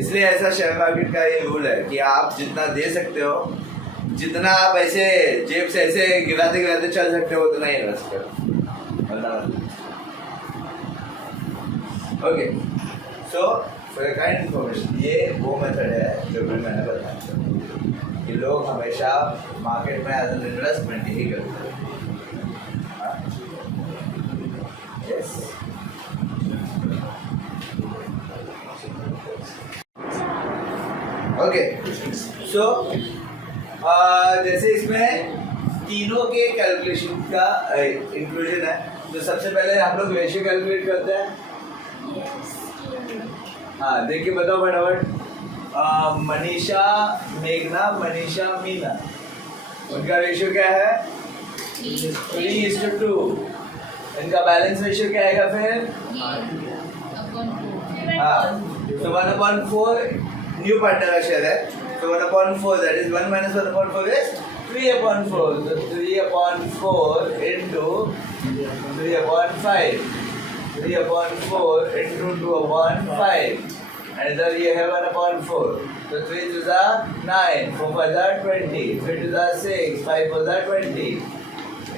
इसलिए ऐसा शेयर मार्केट का ये रूल है कि आप जितना दे सकते हो, जितना आप ऐसे जेब से ऐसे गिराते गिराते चल सकते हो उतना ही इन्वेस्ट करो। Okay, so for kind information, ये वो मेथड है जो भी मैंने बताया कि लोग हमेशा मार्केट में एज एन इन्वेस्टमेंट ही करते हैं। यस, ओके, सो जैसे इसमें तीनों के कैलकुलेशन का इंक्लूजन है, तो सबसे पहले हम लोग रेशियो कैलकुलेट करते हैं। हाँ, देखिए बताओ फटाफट। मनीषा, मेघना, मनीषा, मीना, उनका रेशियो क्या है, 3:2। इनका बैलेंस रेशियो क्या आएगा फिर, हाँ, तो 1/4 न्यू पार्टनर का शेयर है, तो 1/4 दैट इज 1 - 1/4 इज 3/4, तो 3/4 into 3/5, 3/4 into 2/5, and इधर ये है 1/4, तो 3 to the 9, 4 for the 20, 3 to the 6, 5 for the 20,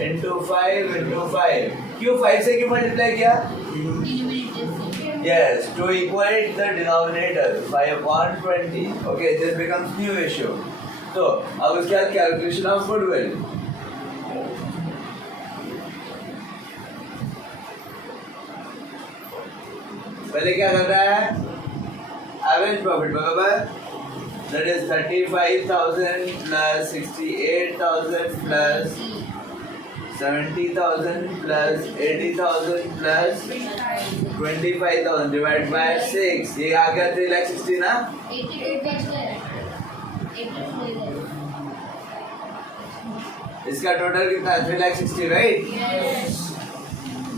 into 5 into 5। क्यों 5 से क्यों मल्टीप्लाई किया, yes, to equate the denominator 5/20। okay, this becomes new ratio। तो अब उसके बाद कैलकुलेशन ऑफ गुडविल, पहले क्या कर रहा है, एवरेज प्रॉफिट बराबर, that is 35,000 plus 68,000 plus 70,000 plus 80,000 plus 25,000 divide by 6, ये आ गया 3,60,000 ना। इसका टोटल कितना है, 3,60,000 राइट,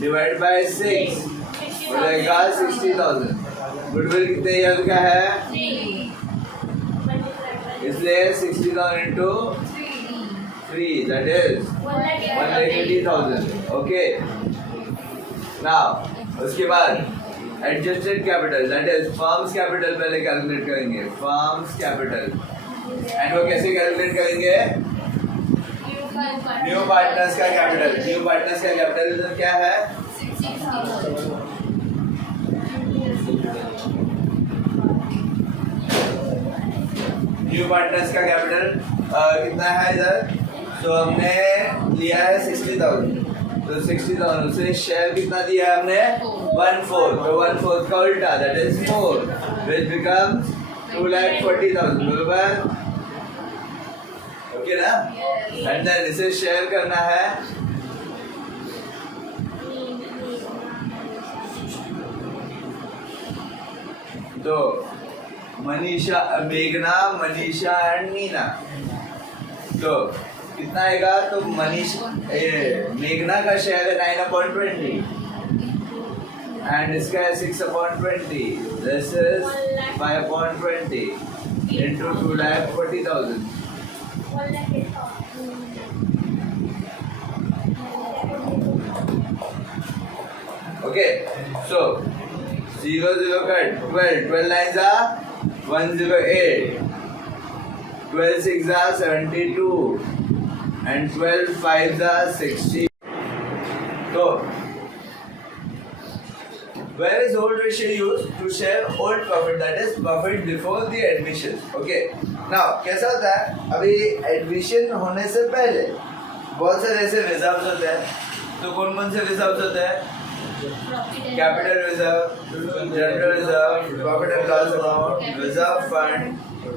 डिवाइड बाय 6 बनेगा 60,000। गुडविल कितने ईयर का है, इसलिए 60,000 into 3 that is 1,80,000। Okay, now उसके बाद adjusted capital that is firms capital पहले कैलकुलेट करेंगे, फर्म्स कैपिटल, एंड वो कैसे कैलकुलेट करेंगे, न्यू पार्टनर्स का कैपिटल। न्यू पार्टनर्स का कैपिटल क्या है, न्यू पार्टनर्स का कैपिटल कितना है इधर, तो हमने लिया है 60,000, तो 60,000 से शेयर कितना दिया है हमने, 1/4, तो 1/4 का उल्टा दैट इज 4, which becomes 2,40,000 बराबर, ओके ना। एंड देन इसे शेयर करना है, तो मनीषा, मेघना, मनीषा एंड मीना, तो कितना आएगा, तो मेघना का शेयर है 9/20 एंड इसका है 6/20, this is 5/20 into 2,40,000। Okay, so 0 0 cut, 12 9s are 108, 12 6s are 72 and 12 5s are 60। तो where is old ratio used to share old profit, that is profit before the admission. Okay, now कैसा होता है, अभी admission होने से पहले बहुत सारे ऐसे रिजर्व होते हैं. तो कौन कौन से रिजर्व होते हैं? Capital reserve, general reserve, profit and loss account, reserve fund,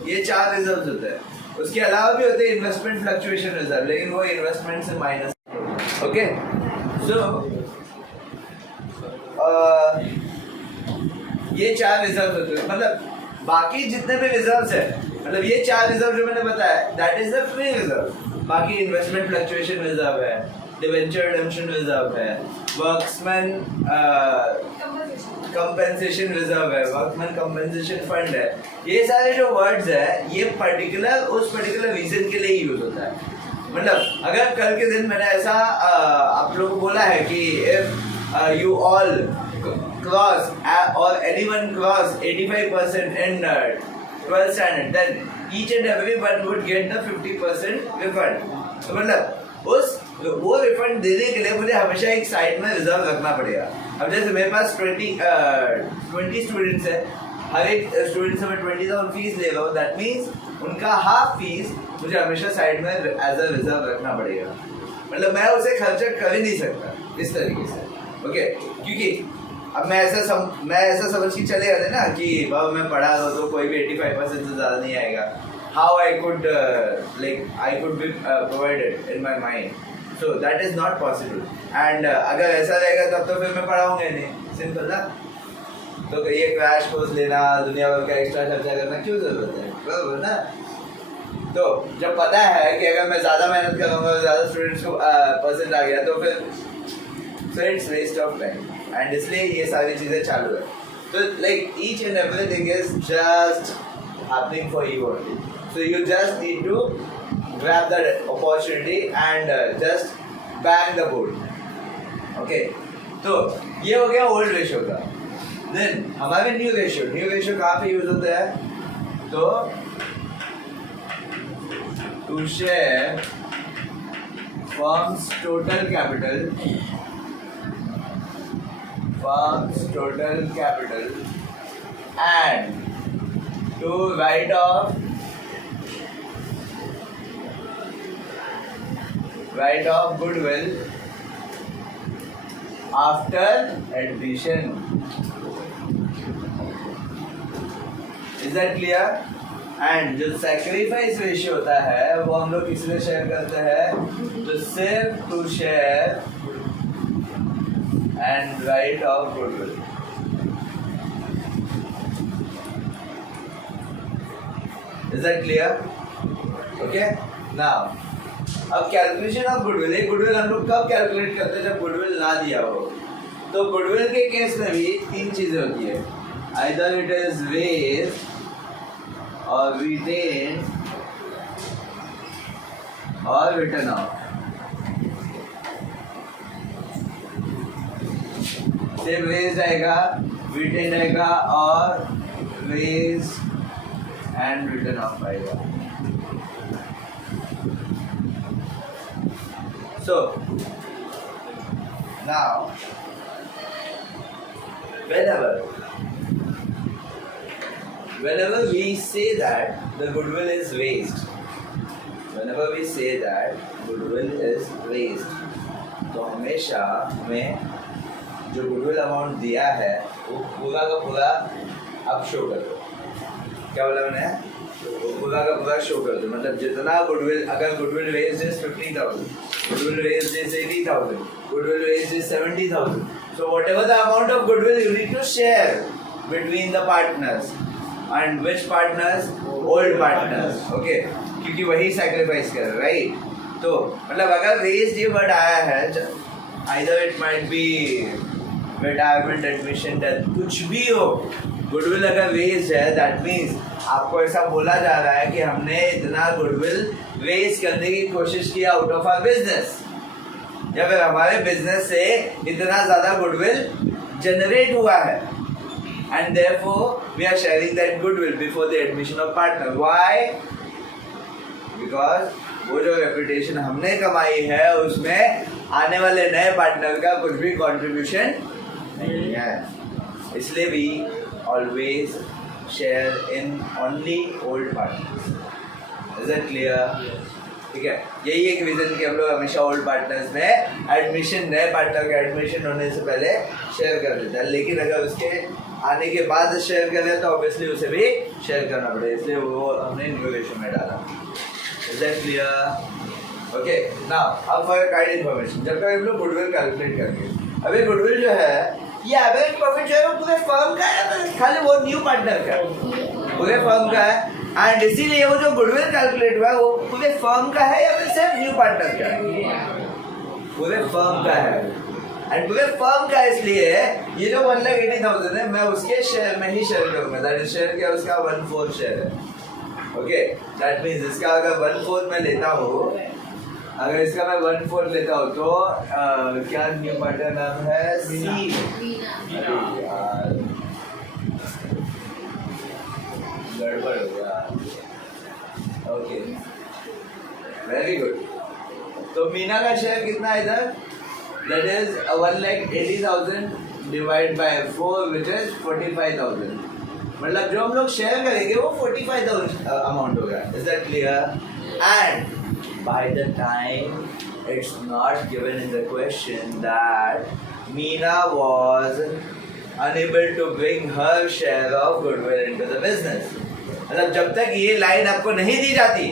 ये 4 रिजर्व होते हैं. उसके अलावा भी होते हैं इन्वेस्टमेंट फ्लक्चुएशन रिजर्व, लेकिन वो इन्वेस्टमेंट से माइनस. ओके, सो ये 4 रिजर्व होते हैं. मतलब बाकी जितने भी रिजर्व्स है, मतलब ये 4 रिजर्व जो मैंने बताया, that is the free reserve. बाकी इन्वेस्टमेंट फ्लक्चुएशन रिजर्व है, डिवेंचर रिडेम्पशन रिजर्व है, वर्कमैन कंपेंसेशन रिजर्व है, वर्कमैन कंपेंसेशन फंड है. ये सारे जो वर्ड्स है, ये पर्टिकुलर उस पर्टिकुलर रीजन के लिए यूज होता है. मतलब अगर कल के दिन मैंने ऐसा आप लोगों को बोला है कि if you all cross or anyone cross 85% in 12th standard, then each and everyone would get the 50% refund. तो मतलब वो रिफंड देने के लिए मुझे हमेशा एक साइड में रिजर्व रखना पड़ेगा. अब जैसे मेरे पास 20 स्टूडेंट्स है, हर एक स्टूडेंट से मैं 20,000 फीस ले रहा हूँ. दैट मीन्स उनका हाफ फीस मुझे हमेशा साइड में एज अ रिजर्व रखना पड़ेगा. मतलब मैं उसे खर्चा कर ही नहीं सकता इस तरीके से. ओके, क्योंकि अब मैं ऐसा समझ के चले जाते ना कि बाबा मैं पढ़ा रहा तो कोई भी 85% से ज़्यादा नहीं आएगा. How I could be provided in my mind. So that is not possible. And अगर ऐसा रहेगा तब तो फिर मैं पढ़ाऊंगा नहीं. सिंपल ना. तो ये क्रैश कोर्स लेना, दुनिया भर का एक्स्ट्रा खर्चा करना क्यों जरूरत है? बराबर ना. तो जब पता है कि अगर मैं ज़्यादा मेहनत करूँगा, ज़्यादा स्टूडेंट्स को परसेंट आ गया, तो फिर it's waste of time. And इसलिए ये सारी चीज़ें चालू है. तो like each and everything is just happening for you only. So you just need to grab that opportunity and just bang the board. Okay, तो ये हो गया ओल्ड रेशियो का. देन हमारे न्यू रेशियो कहाँ पे यूज होता है? तो to share firms total capital and to write off goodwill after addition. Is that clear? And जो सैक्रिफाइस रेशियो होता है वो हम लोग किसलिए शेयर करते हैं? तो सिर्फ to share and write off goodwill. Is that clear? Okay. Now, अब कैलकुलेशन ऑफ गुडविल. एक गुडविल हम लोग कब कैलकुलेट करते हैं? जब गुडविल ना दिया हो. तो गुडविल के केस में भी 3 चीजें होती है. Either it is raised or retained or written off. सिर्फ रेज आएगा, रिटेन आएगा और रेज एंड रिटर्न ऑफ आएगा. So now whenever we say that the goodwill is raised, तो हमेशा हमें जो गुडविल अमाउंट दिया है वो पूरा का पूरा अब शो कर दो. क्या बोला मैंने? वो पूरा का पूरा शो कर दो. मतलब जितना गुडविल, अगर goodwill raised is 50,000, goodwill raised is 80,000, goodwill raised is 70,000, so whatever the amount of goodwill you need to share between the partners. And which partners? Old partners. Okay, क्योंकि वही सैक्रिफाइस कर रहे, right? तो मतलब अगर raised ये word आया है, either it might be retirement, admission, death, कुछ भी हो, गुडविल अगर रेज है, दैट मीन्स आपको ऐसा बोला जा रहा है कि हमने इतना गुडविल रेज करने की कोशिश किया आउट ऑफ आवर बिजनेस, या फिर हमारे बिजनेस से इतना ज्यादा गुडविल जनरेट हुआ है. And therefore we are sharing that goodwill before the admission of partner. Why? Because वो जो रेपुटेशन हमने कमाई है उसमें आने वाले नए पार्टनर का कुछ भी कंट्रीब्यूशन नहीं है. इसलिए भी always share in only old partners. Is that clear? ठीक है, यही एक रीजन कि हम लोग हमेशा ओल्ड पार्टनर्स में एडमिशन, नए पार्टनर का एडमिशन होने से पहले शेयर कर देता है, लेकिन अगर उसके आने के बाद शेयर करें तो ऑब्वियसली उसे भी शेयर करना पड़ेगा, इसलिए वो हमने न्यू रेशियो में डाला। Is that clear? Okay, now अब फॉर काइंड इन्फॉर्मेशन, जब तक हम लोग गुडविल कैलकुलेट करेंगे, अभी गुडविल जो है ये एवरेज प्रॉफिट जो है वो पूरे फर्म का है, तो खाली वो न्यू पार्टनर का है, पूरे फर्म का है। एंड इसीलिए वो जो गुडविल कैलकुलेट हुआ है वो पूरे फर्म का है या फिर सिर्फ न्यू पार्टनर का है? पूरे फर्म का है। एंड पूरे फर्म का इसलिए ये जो 1,80,000 है मैं उसके शेयर में ही शेयर करूंगा, दैट इज शेयर क्या उसका 1/4 शेयर है। ओके, दैट मीन्स इसका अगर 1/4 मैं लेता हूँ, अगर इसका मैं 1/4 लेता हूँ तो क्या न्यू पार्टनर नाम है? सी। गड़बड़ हो गया। Okay, very good. तो मीना का शेयर कितना है इधर? That is 1,80,000 divide by 4 which is 45,000। मतलब जो हम लोग शेयर करेंगे वो 45,000 अमाउंट होगा। Is that clear? And by the time it's not given in the question that Meena was unable to bring her share of goodwill into the business, मतलब जब तक ये लाइन आपको नहीं दी जाती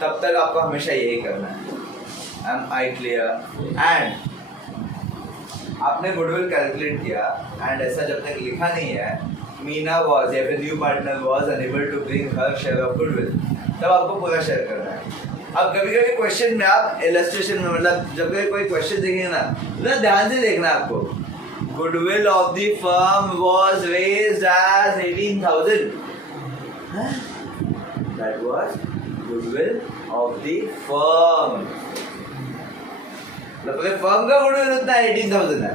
तब तक आपको हमेशा यही करना है। Am I clear? And आपने गुडविल कैलकुलेट किया एंड ऐसा जब तक लिखा नहीं है मीना वॉज या फिर new partner was unable to bring her share of goodwill, तब आपको पूरा शेयर करना है। अब कभी कभी क्वेश्चन में आप इलस्ट्रेशन में, मतलब जब कभी कोई क्वेश्चन देखेंगे ना तो ध्यान से देखना आपको, goodwill of the firm was raised as 18,000, that was goodwill of the firm, मतलब फर्म का गुडविल उतना 18,000 है,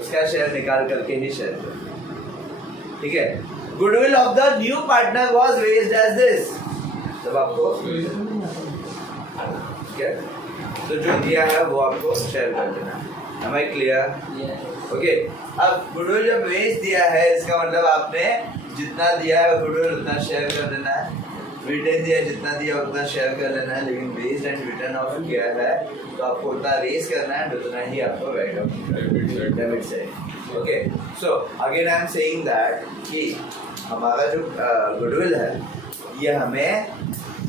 उसका शेयर निकाल करके ही शेयर करो। ठीक है, goodwill of the new partner was raised as this, तब आपको क्या तो जो दिया है वो आपको शेयर कर देना। Am I clear? ओके, अब गुडविल जब रेज दिया है इसका मतलब आपने जितना दिया है गुडविल उतना शेयर कर देना है, रिटर्न दिया जितना दिया उतना शेयर कर लेना है, लेकिन रेज एंड रिटर्न ऑफ किया है तो आपको उतना रेज करना है, उतना ही आपको राइट ऑफ डेबिट चाहिए। Okay, so again I am saying that कि हमारा जो गुडविल है ये हमें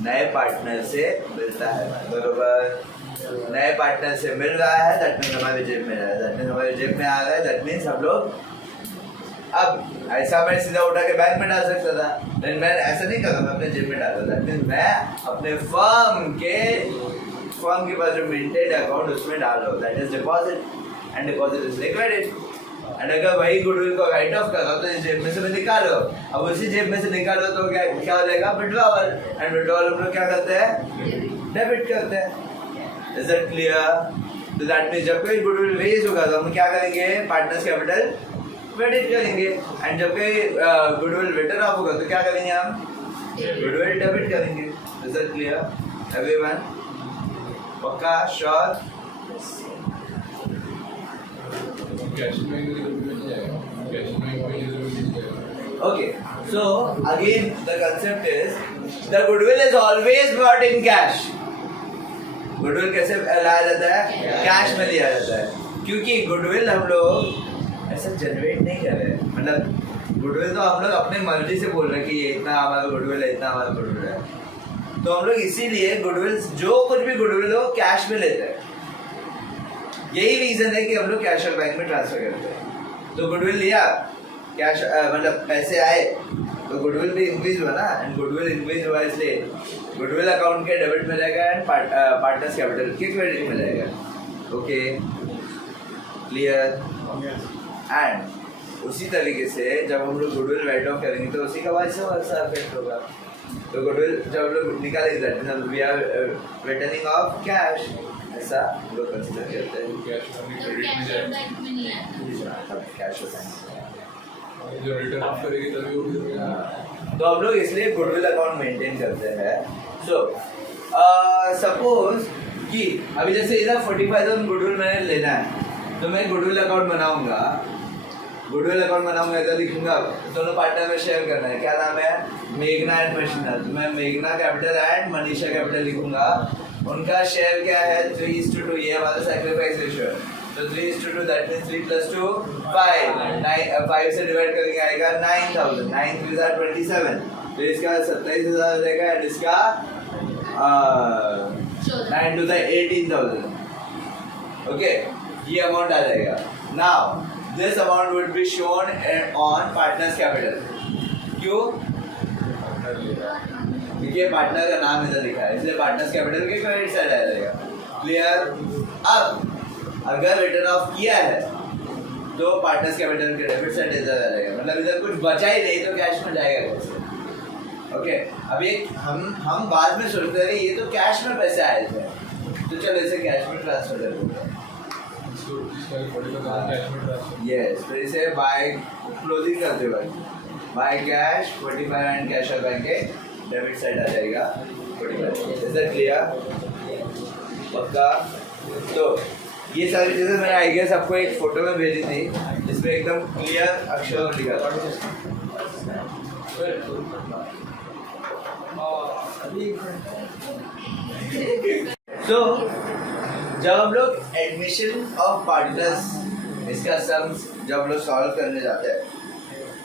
नए पार्टनर से मिलता है, बरोबर? नए पार्टनर से मिल रहा है, दैट मीन्स हमारे जेब में है, दैट मीन्स हमारे जेब में आ रहा है, दैट मीन्स हम लोग, अब ऐसा मैं सीधा उठा के बैंक में डाल सकता था, लेकिन मैं ऐसा नहीं कर रहा, मैं अपने जेब में डाल रहा, दैट मीन्स मैं अपने फर्म के पास जो मेंटेन अकाउंट उसमें डाल रहा हूँ, that is deposit, and deposit is credit. And अगर वही गुडविल को राइट ऑफ कर रहा तो इस जेब में से मैं निकालो, अब उसी जेब में से निकालो तो क्या हो जाएगा? विड्रॉवल, एंड विड्रॉवल हम लोग क्या करते हैं? डेबिट करते हैं। Is that clear? तो दैट मींस जब कोई गुडविल रेज होगा तो हम क्या करेंगे? पार्टनर्स कैपिटल क्रेडिट करेंगे, एंड जब कोई गुडविल रिटर्न ऑफ होगा तो क्या करेंगे? हम गुडविल डेबिट करेंगे। Is that clear everyone? पक्का? Sure? Okay, so again the concept is the goodwill is always brought in cash. Goodwill कैसे लाया जाता है? कैश में लिया जाता है, क्योंकि गुडविल हम लोग ऐसा जनरेट नहीं कर रहे हैं, मतलब गुडविल तो हम लोग अपने मर्जी से बोल रहे हैं कि ये इतना हमारा गुडविल है, इतना हमारा गुडविल है, तो हम लोग इसीलिए गुडविल जो कुछ भी गुडविल हो कैश में लेते हैं। यही रीजन है कि हम लोग कैश और बैंक में ट्रांसफर करते हैं। तो गुडविल लिया, कैश मतलब पैसे आए तो गुडविल भी इंक्रीज हुआ ना, एंड गुडविल इंक्रीज हुआ इसलिए गुडविल अकाउंट के डेबिट में जाएगा एंड पार्टनर्स कैपिटल के क्रेडिट में जाएगा। Okay, clear? एंड उसी तरीके से जब हम लोग गुडविल राइट ऑफ करेंगे तो उसी का वैसा इफेक्ट होगा। तो गुडविल जब हम लोग निकालेंगे we are returning of cash, ऐसा लोग कंसीडर करते हैं। कैश होता है जो रिटर्न ऑफ करेगी तभी होगी। तो हम लोग इसलिए गुडविल अकाउंट मेंटेन करते हैं। सो सपोज कि अभी जैसे इधर 45,000 गुडविल मैंने लेना है, तो मैं गुडविल अकाउंट बनाऊंगा गुडविल अकाउंट बनाऊंगा इधर लिखूंगा, दोनों पार्टनर में शेयर करना है। क्या नाम है? मेघना एंड मशीना। तो मैं मेघना कैपिटल एंड मनीषा कैपिटल लिखूंगा। उनका शेयर क्या है? 3:2। ये हमारा सैक्रिफाइस रेशियो है। तो 3:2 दैट मींस 3 + 2 5। 5 से डिवाइड करेंगे आएगा 9000। 9 3 are 27। तो इसका 27,000 हो जाएगा एंड इसका 9 2 18,000। ओके, ये अमाउंट आ जाएगा। Now this amount would be shown on partners capital. क्यों? क्योंकि पार्टनर का नाम इधर लिखा है, इसलिए पार्टनर्स कैपिटल के क्रेडिट साइड आ जाएगा। क्लियर? अब अगर रिटर्न ऑफ किया है तो पार्टनर्स कैपिटल के डेबिट साइड इधर आ जाएगा। मतलब इधर कुछ बचा ही नहीं तो कैश में जाएगा कैसे? ओके, अब ये हम बाद में सोचते हैं ये तो कैश में पैसे आए थे, तो चलो इसे कैश में ट्रांसफर कर देते हैं। यस, तो इसे बाय क्लोजिंग करते हुए बाय कैश 45 एंड कैश और बैंक के डेबिट साइड आ जाएगा 45। Is that clear? पक्का? तो ये सारी चीज़ें मैंने आई गेस आपको एक फोटो में भेजी थी जिसमें एकदम क्लियर अक्षरों में लिखा था। तो जब हम लोग एडमिशन ऑफ पार्टनर्स इसका सम्स जब हम लोग सॉल्व करने जाते हैं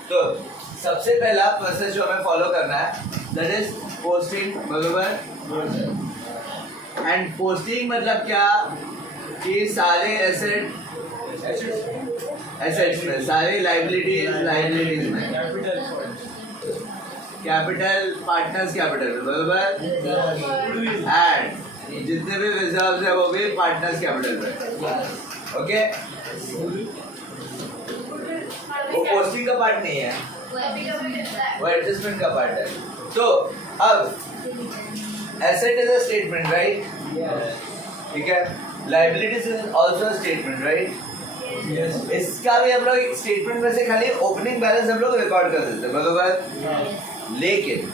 तो सबसे पहला प्रोसेस जो हमें फॉलो करना है दैट इज पोस्टिंग। बराबर? एंड पोस्टिंग मतलब क्या कि सारे एसेट्स में, सारे लाइबिलिटीज में कैपिटल पार्टनर्स कैपिटल में। बराबर? एंड जितने भी रिजर्व्स है वो भी पार्टनर्स कैपिटल में। ओके, वो पोस्टिंग का पार्ट नहीं है, वो एडजस्टमेंट का पार्ट है। तो अब asset is a statement, right? ठीक है, liabilities is also a statement, right? इसका भी हम लोग एक स्टेटमेंट में से खाली ओपनिंग बैलेंस हम लोग रिकॉर्ड कर देते हैं। बराबर? लेकिन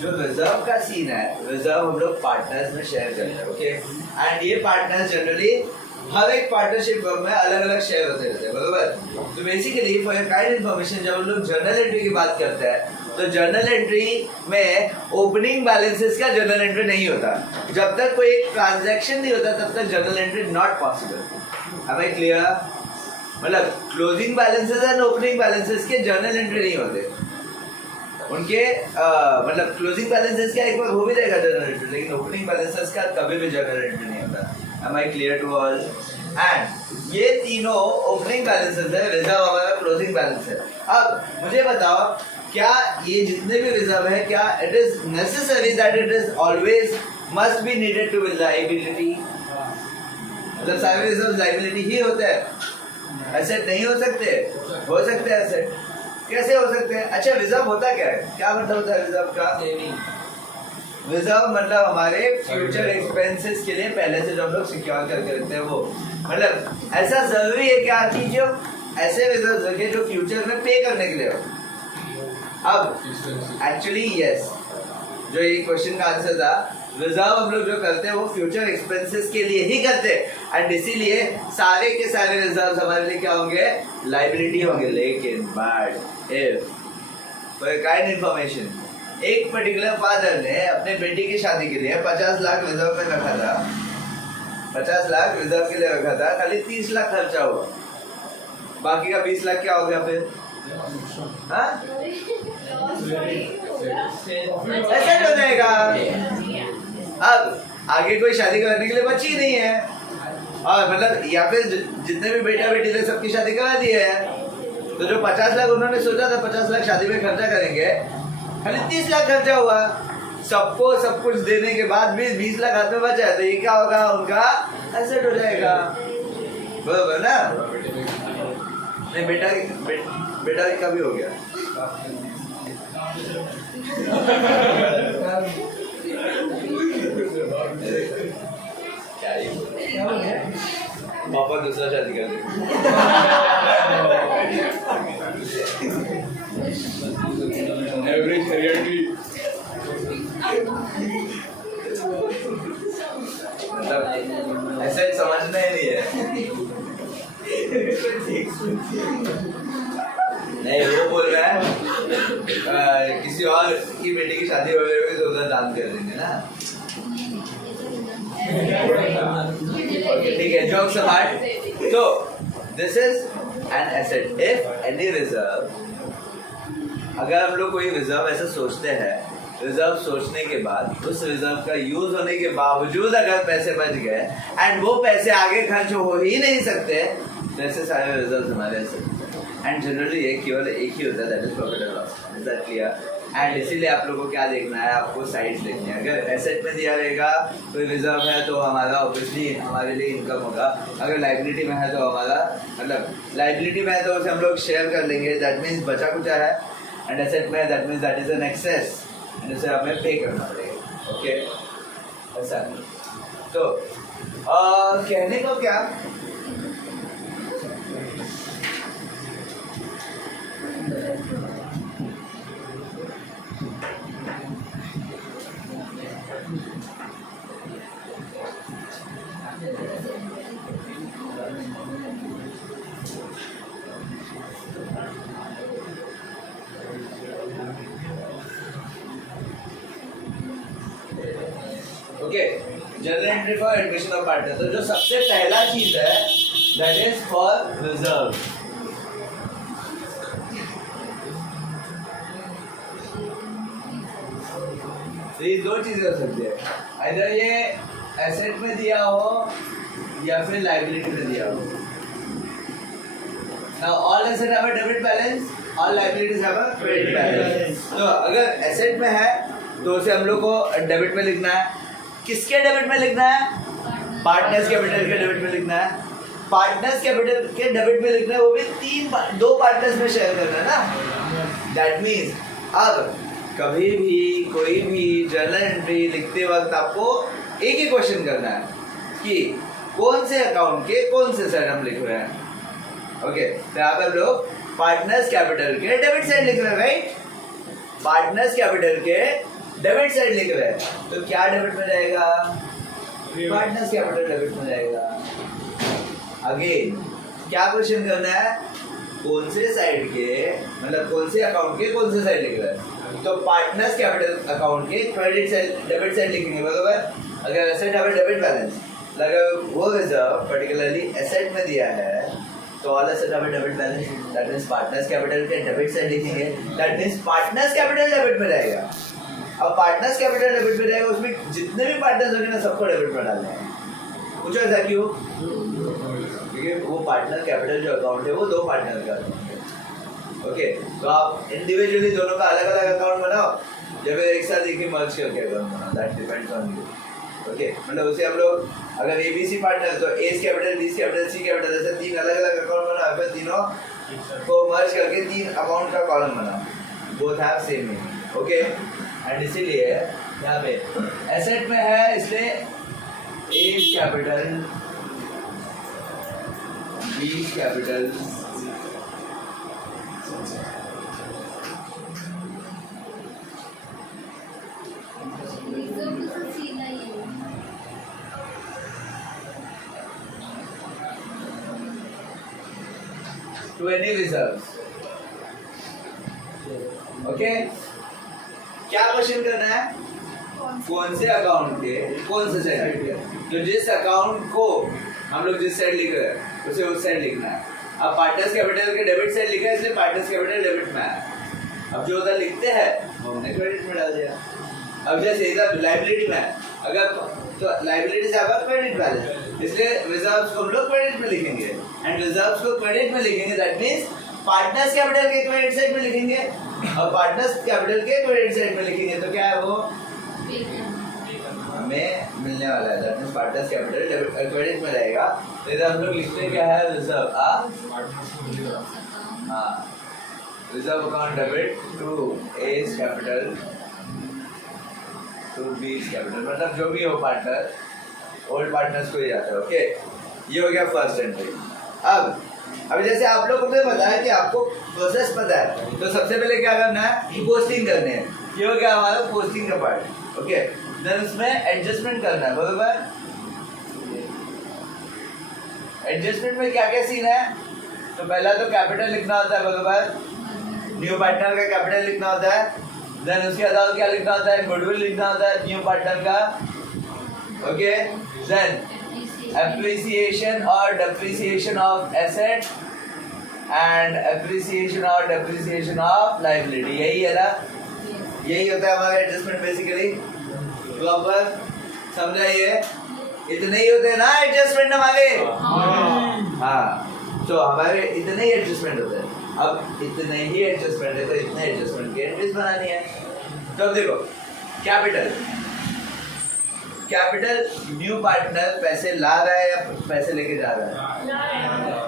जो रिजर्व का सीन है, रिजर्व हम लोग पार्टनर्स में शेयर करते हैं। ओके, एंड ये पार्टनर्स जनरली हर एक पार्टनरशिप में अलग अलग शेयर होते रहते हैं। बराबर? तो basically for your kind information जब हम लोग जर्नल एंट्री की बात करते हैं तो जर्नल एंट्री में ओपनिंग बैलेंसेस का जर्नल एंट्री नहीं होता। जब तक कोई ट्रांजैक्शन नहीं होता तब तक जर्नल एंट्री नॉट पॉसिबल। हमें क्लियर? मतलब closing balances and opening balances के जर्नल एंट्री नहीं होते उनके। मतलब क्लोजिंग बैलेंसेस का एक बार हो भी जाएगा जर्नल एंट्री, लेकिन ओपनिंग बैलेंसेस का कभी भी जर्नल एंट्री नहीं होता। Am I clear to all? And ये तीनों ओपनिंग बैलेंसेस है, रिजर्व हमारा क्लोजिंग बैलेंस है। अब मुझे बताओ क्या ये जितने भी रिजर्व है क्या it is necessary that it is always must be needed to be liability? मतलब सारे रिजर्व लायबिलिटी ही होते हैं, एसेट नहीं हो सकते? हो सकते हैं एसेट। कैसे हो सकते हैं? अच्छा, रिजर्व होता क्या है? क्या मतलब होता है रिजर्व का? रिजर्व मतलब हमारे फ्यूचर एक्सपेंसेस के लिए पहले से जो हम लोग सिक्योर करके रखते हैं वो। मतलब ऐसा जरूरी है क्या कि जो ऐसे रिजर्व रखे जो फ्यूचर में पे करने के लिए हो। अब एक्चुअली यस, जो ये क्वेश्चन का आंसर था, रिजर्व हम लोग जो करते हैं वो फ्यूचर एक्सपेंसेस के लिए ही करते हैं एंड इसीलिए सारे के सारे रिजर्व हमारे लिए क्या होंगे? लायबिलिटी होंगे। लेकिन but if for kind information एक पर्टिकुलर फादर ने अपने बेटी की शादी के लिए 50 लाख रिजर्व में रखा था, 50 लाख रिजर्व के लिए रखा था, खाली 30 लाख खर्चा हुआ, बाकी का 20 लाख क्या हो गया फिर? हाँ, ऐसा हो जाएगा। अब आगे कोई शादी करने के लिए बची नहीं है और मतलब या फिर जितने भी बेटा बेटी थे सबकी शादी करा दी है, तो जो 50 लाख उन्होंने सोचा था 50 लाख शादी में खर्चा करेंगे, खाली 30 लाख खर्चा हुआ। सबको सब कुछ देने के बाद भी 20 लाख हाथ में बचा है, तो ये क्या होगा? उनका एसेट हो जाएगा। बराबर ना? नहीं, बेटा का भी हो गया। पापा दूसरा शादी कर दे। एवरेज रियलिटी मतलब ऐसे समझना ही नहीं है। नहीं, वो बोल रहा है किसी और की बेटी की शादी हो गई तो उधर दान कर देंगे ना। ठीक है, जोक्स अपार्ट। तो this is an asset. If any reserve, अगर हम लोग कोई रिजर्व ऐसा सोचते हैं, रिजर्व सोचने के बाद उस रिजर्व का यूज होने के बावजूद अगर पैसे बच गए एंड वो पैसे आगे खर्च हो ही नहीं सकते, तो ऐसे सारे रिजर्व हमारे ऐसे। एंड जनरली ये केवल एक ही होता है, that is profit and loss. Is that clear? And इसीलिए आप लोगों को क्या देखना है, आपको साइड्स देखनी है। अगर एसेट में दिया रहेगा कोई रिजर्व है तो हमारा ऑब्वियसली हमारे लिए इनकम होगा। अगर लाइबिलिटी में है तो हमारा मतलब लाइबिलिटी में है तो उसे हम लोग शेयर कर लेंगे, दैट मीन्स बचा कुचा है। एंड एसेट में that means that is an excess and उसे हमें पे करना पड़ेगा। ओके, ऐसा। तो कहने को क्या, okay, general entry for admission of partner. तो जो सबसे पहला चीज है दैट इज फॉर रिजर्व। तो ये दो चीजें हो सकती है, इधर ये एसेट में दिया हो या फिर लाइबिलिटी में दिया हो। Now all assets have a debit balance, all liabilities have a credit balance. तो अगर एसेट में है तो उसे हम लोग को डेबिट में लिखना है। किसके डेबिट में लिखना है? पार्टनर्स कैपिटल के डेबिट में लिखना है। पार्टनर्स कैपिटल के डेबिट में लिखना है, वो भी दो पार्टनर्स में शेयर करना है ना। दैट मीन्स अब कभी भी कोई भी जर्नल एंट्री लिखते वक्त आपको एक ही क्वेश्चन करना है कि कौन से अकाउंट के कौन से साइड हम लिख रहे हैं। ओके, तो यहाँ पे हम लोग पार्टनर्स कैपिटल के डेबिट साइड लिख रहे हैं, राइट? पार्टनर्स कैपिटल के डेबिट साइड लिख रहे हैं, तो क्या डेबिट में जाएगा? पार्टनर्स कैपिटल डेबिट में जाएगा। अगेन क्या क्वेश्चन करना है, कौन से साइड के मतलब कौन से अकाउंट के कौन से साइड लिख रहे हैं। तो पार्टनर्स कैपिटल अकाउंट के क्रेडिट साइड डेबिट साइड लिखेंगे, बराबर। अगर एसेट है डेबिट बैलेंस, अगर वो रिजर्व पर्टिकुलरली एसेट में दिया है तो all asset have debit balance, that means partners capital के डेबिट साइड लिखेंगे, that means partners capital debit में रहेगा। अब पार्टनर्स कैपिटल डेबिट में रहेगा, उसमें जितने भी पार्टनर्स होंगे ना सबको डेबिट में डालना है। पूछो ऐसा क्यों? क्योंकि वो पार्टनर कैपिटल जो अकाउंट है वो दो पार्टनर का अकाउंट है। ओके, तो आप इंडिविजुअली दोनों का अलग अलग अकाउंट बनाओ या फिर एक साथ एक ही मर्ज करके अकाउंट बनाओ, that depends on you. Okay, मतलब उसे हम लोग अगर एबीसी पार्टनर तो ए कैपिटल, बी कैपिटल, सी कैपिटल, ऐसे तीन अलग अलग अकाउंट बनाओ, फिर तीनों को मर्ज करके तीन अकाउंट का कॉलम बनाओ, both have same meaning. Okay, and इसीलिए यहाँ पे एसेट में है इसलिए A capital, B capital, to any reserves. Okay, क्या क्वेश्चन करना है? कौन से अकाउंट के कौन से साइड लिख रहे हैं, तो जिस अकाउंट को हम लोग जिस साइड लिख रहे हैं उसे उस साइड लिखना है। अब पार्टनर्स कैपिटल के डेबिट साइड लिखा है इसलिए पार्टनर्स कैपिटल डेबिट में है। अब जो उधर लिखते हैं हमने क्रेडिट में डाल दिया। अब जैसे इधर लाइबिलिटी में है, अगर तो लाइबिलिटी से आपका क्रेडिट बैलेंस, इसलिए रिजर्व्स को हम लोग क्रेडिट में लिखेंगे एंड रिजर्व्स को क्रेडिट में लिखेंगे, दैट मींस पार्टनर्स कैपिटल के क्रेडिट साइड में लिखेंगे और पार्टनर्स कैपिटल के क्रेडिट साइड में लिखेंगे, तो क्या है वो हमें मिलने वाला है, that means partners capital credit में रहेगा। तो इधर हम लोग लिखते हैं क्या है, reserve reserve account debit to A's capital to B's capital, मतलब जो भी हो पार्टनर, ओल्ड पार्टनर्स को ही आता है। ओके, ये हो गया फर्स्ट एंट्री। अब जैसे आप लोगों ने बताया कि आपको प्रोसेस पता है, तो सबसे पहले क्या करना है, पोस्टिंग करने हैं। ये हो गया हमारा पोस्टिंग का पार्ट। ओके, देन उसमें एडजस्टमेंट करना है, बराबर। एडजस्टमेंट में क्या क्या सीन है, तो पहला तो कैपिटल लिखना होता है बराबर, न्यू पार्टनर का कैपिटल लिखना होता है, देन उसके अलावा क्या लिखना होता है, गुडविल लिखना होता है न्यू पार्टनर का, ओके, देन एप्रिसिएशन और depreciation of asset and appreciation और डेप्रिसिएशन ऑफ लायबिलिटी, यही है ना, यही होता है हमारा एडजस्टमेंट बेसिकली। प्रॉपर समझाइए, इतने ही होते हैं ना एडजस्टमेंट हमारे, हाँ, तो हमारे इतने ही एडजस्टमेंट होते हैं। अब इतने ही एडजस्टमेंट है तो इतने एडजस्टमेंट की एंट्रीज बनानी है। तो अब देखो कैपिटल, कैपिटल न्यू पार्टनर पैसे ला रहा है या पैसे लेके जा रहा है,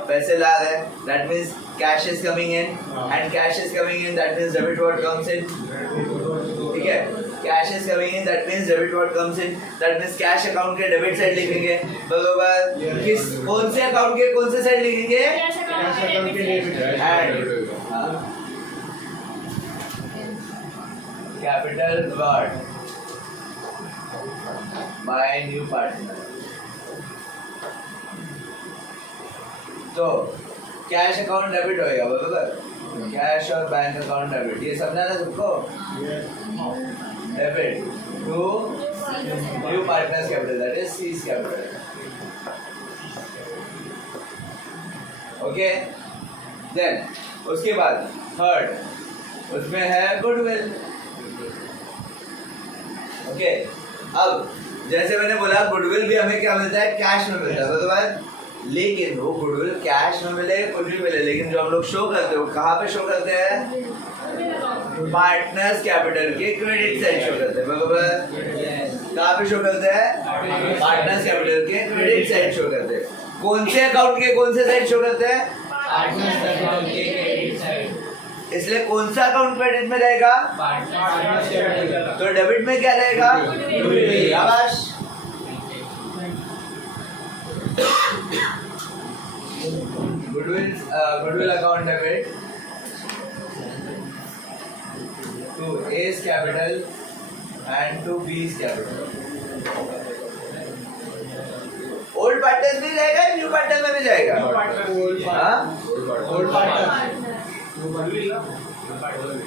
पैसे ला रहा है, that means cash is coming in, and cash is coming in that means debit word comes in, ठीक है, cash is coming in that means debit word comes in, that means cash account के debit side लिखेंगे बराबर, किस कौन से account के कौन से साइड लिखेंगे, and capital word by new partner. तो कैश अकाउंट डेबिट होएगा बराबर, कैश और बैंक अकाउंट डेबिट, ये समझा ना सबको, debit to new partner's capital that is C's capital, okay. Then उसके बाद थर्ड उसमें है गुडविल, ओके। अब जैसे मैंने बोला गुडविल भी हमें क्या मिलता है, कैश में मिलता है बराबर, लेकिन वो गुडविल कैश में मिले कुछ भी मिले, लेकिन जो हम लोग शो करते हैं वो कहाँ पे शो करते हैं, पार्टनर्स कैपिटल के क्रेडिट साइड शो करते हैं बराबर, कहाँ पे शो करते हैं, पार्टनर्स कैपिटल के क्रेडिट साइड शो करते हैं। कौन से अकाउंट के कौन से साइड शो करते हैं, पार्टनर्स अकाउंट के क्रेडिट साइड, इसलिए कौन सा अकाउंट क्रेडिट में रहेगा, पार्टनर्स कैपिटल, तो डेबिट में क्या रहेगा, शाबाश, goodwill account debit to A's capital and to B's capital. Old partners में जाएगा, न्यू पार्टनर में भी जाएगा,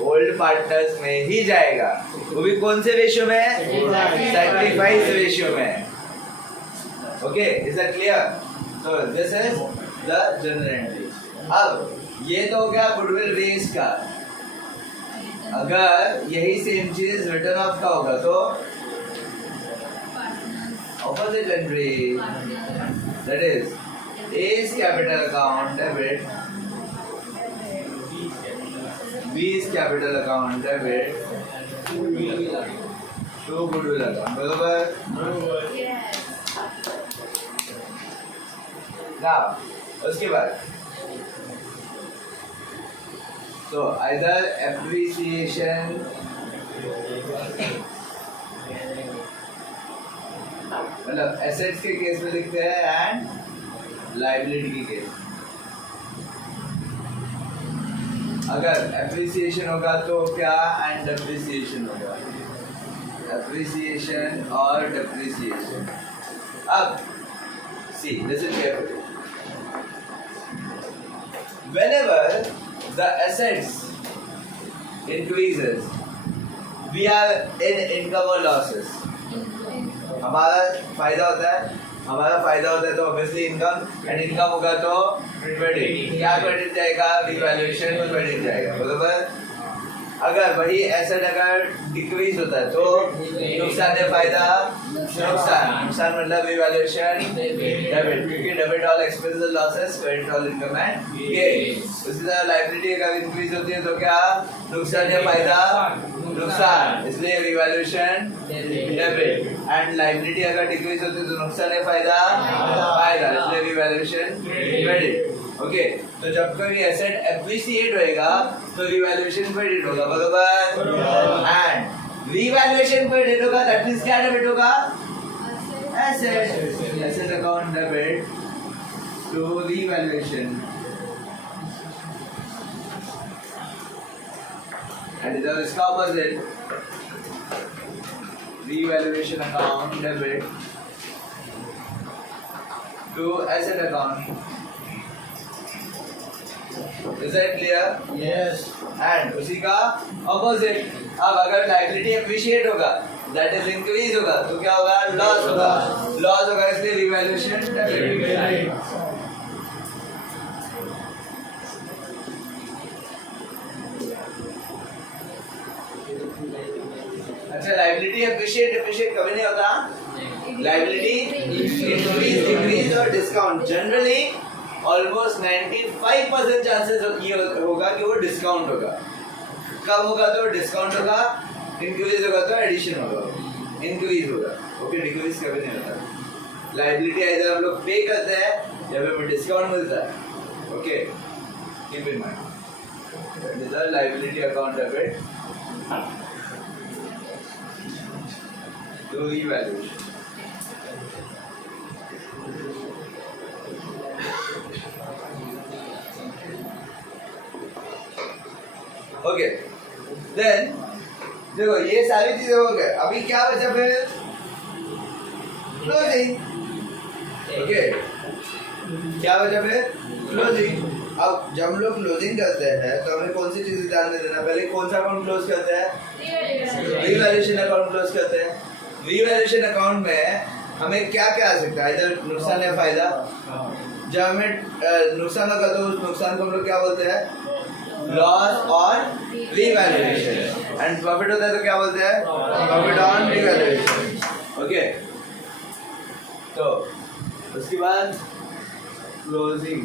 ओल्ड पार्टनर्स में ही जाएगा, वो भी कौन से रेशियो में, सैक्रिफाइस रेशियो में, ओके, इज दैट क्लियर। तो this is the general entry. अब ये तो हो गया गुडविल रेस का, अगर यही सेम चीज रिटर्न ऑफ का होगा तो opposite entry, that is A's capital account debit, B's capital account debit to goodwill account, बराबर। Now उसके बाद तो either appreciation मतलब एसेट्स के केस में लिखते हैं एंड लायबिलिटी के केस। अगर एप्रिसिएशन होगा तो क्या एंड डेप्रिसिएशन होगा, एप्रिसिएशन और डेप्रिसिएशन। अब see listen carefully, whenever the assets increases we are in income or losses, हमारा फायदा होता है तो ऑब्वियसली इनकम, एंड इनकम होगा तो क्रेडिट, क्या क्रेडिट जाएगा, रिवैल्यूएशन में क्रेडिट जाएगा बराबर। अगर वही एसेट अगर डिक्रीज होता है तो नुकसान है फायदा, नुकसान मतलब रिवैल्यूएशन डेबिट, क्योंकि debit all expenses losses, credit all income and gain. उसी तरह लायबिलिटी अगर इंक्रीज होती है तो क्या, नुकसान या फायदा, नुकसान, इसलिए रिवैल्यूएशन डेबिट, एंड लायबिलिटी अगर डिक्रीज होती है तो नुकसान है फायदा, इसलिए रिवैल्यूएशन क्रेडिट, ओके। तो जब कोई एसेट एप्रिशिएट होएगा तो रिवैल्यूएशन क्रेडिट होगा बराबर, एंड रिवैल्यूएशन क्रेडिट होगा दैट मींस क्या डेबिट होगा, asset account debit to revaluation, and इधर इसका opposite, revaluation account debit to asset account is that clear? Yes. And उसी का ऑपोजिट, अब अगर लायबिलिटी एप्रिशिएट होगा दैट इज इंक्रीज होगा तो क्या होगा? लॉस होगा। लॉस होगा इसलिए रिवैल्यूएशन डेबिट। अच्छा, लायबिलिटी एप्रिशिएट कभी नहीं होता। लायबिलिटी इंक्रीज और डिस्काउंट जनरली ऑलमोस्ट 95% चांसेस ये होगा कि वो डिस्काउंट होगा। कब होगा तो डिस्काउंट होगा, इंक्रीज होगा तो एडिशन होगा, इंक्रीज होगा। ओके, डिक्रीज कभी नहीं होता। लायबिलिटी इधर हम लोग पे करते हैं या फिर डिस्काउंट मिलता है। Okay, keep in mind this is liability account debit to revaluation. Okay, then देखो ये सारी चीजें हो गए, अभी क्या बचा फिर? क्लोजिंग। ओके, क्या बचा फिर? क्लोजिंग। अब जब हम लोग क्लोजिंग करते हैं तो हमें कौन सी चीजें ध्यान में देना? पहले कौन सा अकाउंट क्लोज करते हैं? रिवैल्यूएशन अकाउंट क्लोज करते हैं। रिवैल्यूएशन अकाउंट में हमें क्या क्या आ सकता है? इधर नुकसान या फायदा। जब हमें नुकसान होगा तो उस नुकसान को हम लोग क्या बोलते हैं? लॉस और रिवैल्यूएशन। एंड प्रॉफिट होता है तो क्या बोलते हैं? Profit on revaluation. ओके, तो उसके बाद क्लोजिंग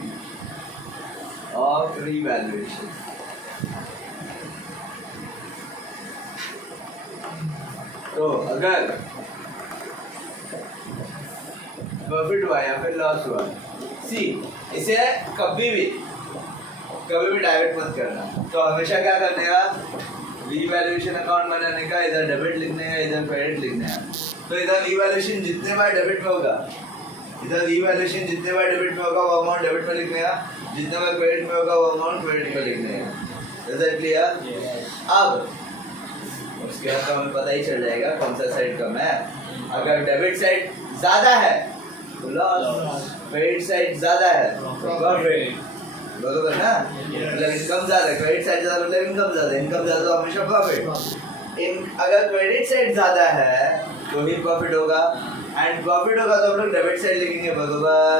ऑफ रिवैल्यूएशन। तो अगर प्रॉफिट हुआ या फिर लॉस हुआ, सी इसे कभी भी डाइवर्ट मत करना। तो हमेशा क्या करने का? रिवैल्यूएशन अकाउंट बनाने का इधर डेबिट लिखने का, इधर क्रेडिट लिखने का। तो इधर रिवैल्यूएशन जितने बार डेबिट में होगा, इधर रिवैल्यूएशन जितने बार डेबिट में होगा वो अमाउंट डेबिट में लिखने का, जितने बार क्रेडिट में होगा वो अमाउंट क्रेडिट में लिखने का। Is that clear? अब उसके बाद तो हमें पता ही चल जाएगा कौन सा साइड कम है। अगर डेबिट साइड ज्यादा है तो लॉस, क्रेडिट साइड ज्यादा है तो प्रॉफिट। बरोबर ना? मतलब इनकम ज्यादा है, क्रेडिट साइड ज्यादा मतलब इनकम ज्यादा है, इनकम ज्यादा तो हमेशा प्रॉफिट। अगर क्रेडिट साइड ज्यादा है तो ही प्रॉफिट होगा, एंड प्रॉफिट होगा तो हम लोग डेबिट साइड लिखेंगे। बरोबर,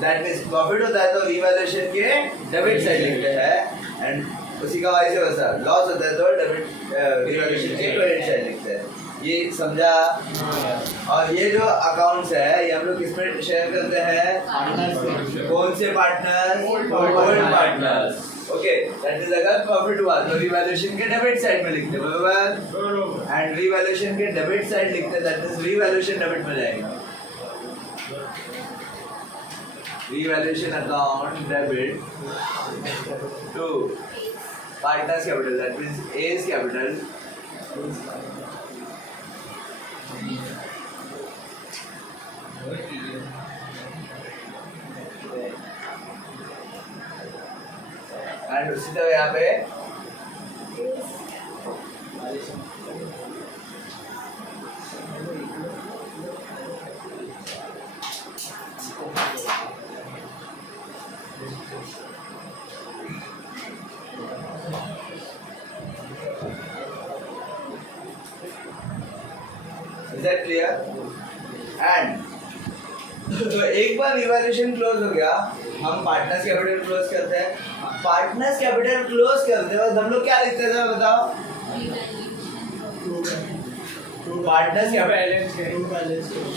दैट मींस प्रॉफिट होता है तो रिवैल्यूएशन के डेबिट साइड लिखते हैं, एंड उसी का वाइस वर्सा लॉस होता है तो डेबिट रिवैल्यूएशन के क्रेडिट साइड लिखते हैं। ये समझा? और ये जो अकाउंट्स है ये हम लोग किसमें शेयर करते हैं? कौन से partners? Old partners. Okay, that is अगर प्रॉफिट हुआ तो रिवैल्यूएशन के डेबिट साइड में लिखते हैं। बरोबर, एंड रिवैल्यूएशन के डेबिट साइड लिखते हैं, दैट इज रिवैल्यूएशन डेबिट में जाएगा। Revaluation account debit to partners capital, that means A's capital and उसी तरह यहाँ पे Is that clear? And तो एक बार रिवैल्यूएशन क्लोज हो गया, हम पार्टनर्स कैपिटल क्लोज करते हैं। पार्टनर्स कैपिटल क्लोज करते वक्त हम लोग क्या लिखते थे बताओ? पार्टनर्स कैपिटल,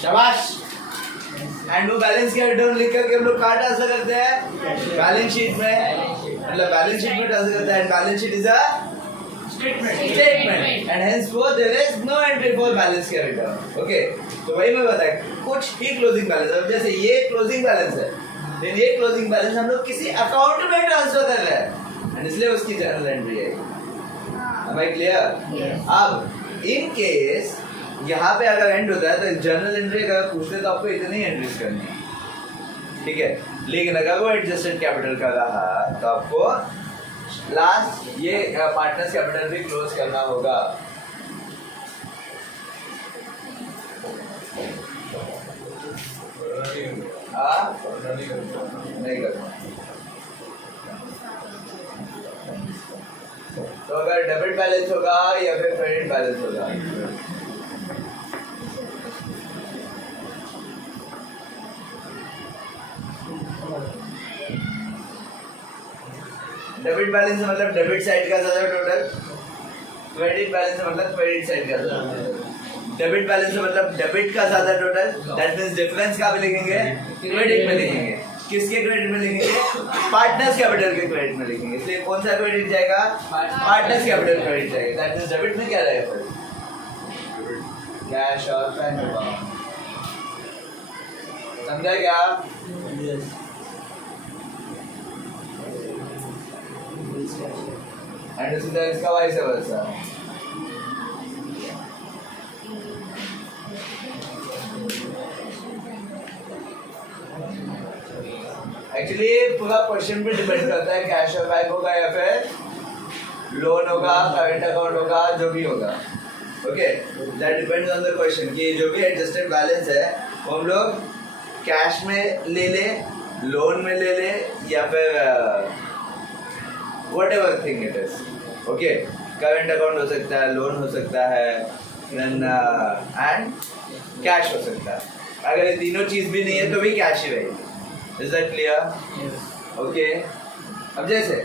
शाबाश। एंड वो बैलेंस कैपिटल लिख करके हम लोग कहाँ ट्रांसफर करते हैं? बैलेंस शीट में। मतलब बैलेंस शीट में ट्रांसफर करते हैं, balance sheet is a statement and henceforth there is no entry for balance capital. Okay, तो वही मैं बताया कुछ ही क्लोजिंग बैलेंस। अब जैसे ये क्लोजिंग बैलेंस है, लेकिन ये क्लोजिंग बैलेंस हम लोग किसी अकाउंट में ट्रांसफर कर रहे हैं एंड इसलिए उसकी जर्नल एंट्री है। Am I clear? अब इन केस यहाँ पे अगर एंड होता है तो जर्नल एंट्री अगर पूछते तो आपको इतनी एंट्रीज करनी है, ठीक है। लेकिन अगर वो एडजस्टेड कैपिटल का रहा तो आपको लास्ट ये पार्टनर्स कैपिटल भी क्लोज करना होगा। नहीं करना। तो अगर डेबिट बैलेंस होगा या फिर क्रेडिट बैलेंस होगा? डेबिट बैलेंस से मतलब डेबिट साइड का ज्यादा टोटल, क्रेडिट बैलेंस से मतलब क्रेडिट साइड का ज्यादा। डेबिट बैलेंस से मतलब डेबिट का ज्यादा टोटल, दैट मींस डिफरेंस का भी लिखेंगे क्रेडिट में लिखेंगे। किसके क्रेडिट में लिखेंगे? पार्टनर्स कैपिटल के क्रेडिट में लिखेंगे। इसलिए कौन सा क्रेडिट जाएगा? पार्टनर्स कैपिटल क्रेडिट जाएगा। दैट मींस डेबिट में क्या रहेगा फिर? कैश और बैंक अकाउंट। समझा क्या? एंड उसी तरह इसका वाइस वर्सा। एक्चुअली पूरा क्वेश्चन पे डिपेंड करता है, कैश और बैंक होगा या फिर लोन होगा, करंट अकाउंट होगा, जो भी होगा। Okay, that depends on the question कि जो भी एडजस्टेड बैलेंस है वो हम लोग कैश में ले ले, लोन में ले ले, या फिर what ever thing it is. Okay, current account हो सकता है, लोन हो सकता है, देन एंड कैश हो सकता है। अगर ये तीनों चीज भी नहीं है तो भी कैश ही रहेगी। Is that clear? Yes. Okay. अब जैसे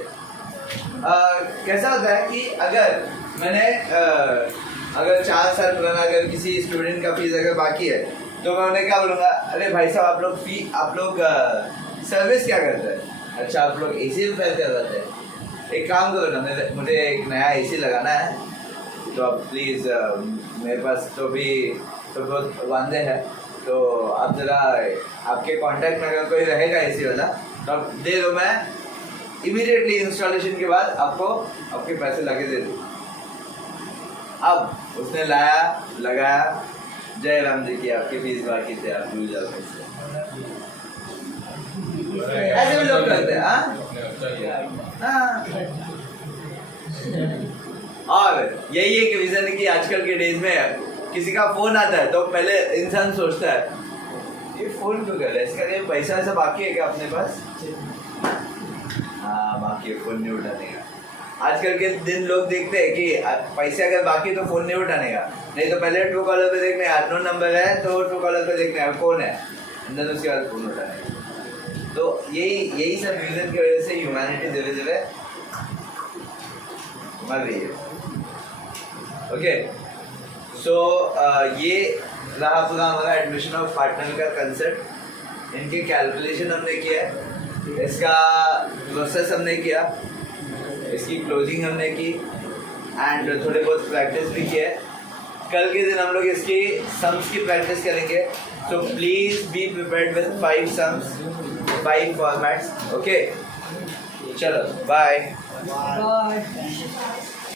कैसा होता है कि अगर मैंने अगर 4 साल पुराना अगर किसी स्टूडेंट का फीस अगर बाकी है तो मैं उन्हें क्या बोलूँगा? अरे भाई साहब, आप लोग सर्विस क्या करते हैं? अच्छा, आप लोग एसी रिपेयर करवाते हैं। एक काम करो ना, मुझे एक नया एसी लगाना है, तो आप प्लीज़ मेरे पास तो बहुत वांदे हैं, तो आप जरा आपके कांटेक्ट में अगर कोई रहेगा एसी वाला तो आप दे दो, मैं इमीडिएटली इंस्टॉलेशन के बाद आपको आपके पैसे लगे दे दूँ। अब उसने लाया, लगाया, जय राम जी की आपकी फीस बाकी थे, आप भूल जाओ पैसे। ऐसे भी लोग करते हैं। हाँ, और यही एक रीजन है कि आजकल के डेज में किसी का फोन आता है तो पहले इंसान सोचता है ये फोन क्यों कर रहा है, इसका लिए पैसा ऐसा बाकी है क्या अपने पास? हाँ, बाकी है, फोन नहीं उठाने का। आजकल के दिन लोग देखते हैं कि पैसे अगर बाकी तो फोन नहीं उठाने का, नहीं तो पहले ट्रू कॉलर पे देखने अननोन नंबर है तो ट्रू कॉलर पे देखने कौन है, अंदर उसके बाद फोन उठाने का। तो यही सब रीजन की वजह से ह्यूमैनिटी धीरे धीरे मर रही है। ओके, सो ये रहा पूरा हमारा एडमिशन ऑफ पार्टनर का कंसेप्ट। इनके कैलकुलेशन हमने किया, इसका प्रोसेस हमने किया, इसकी क्लोजिंग हमने की, एंड थोड़े बहुत प्रैक्टिस भी किया। कल के दिन हम लोग इसकी सम्स की प्रैक्टिस करेंगे, so please be prepared with 5 sums, 5 formats. Okay, चलो बाय।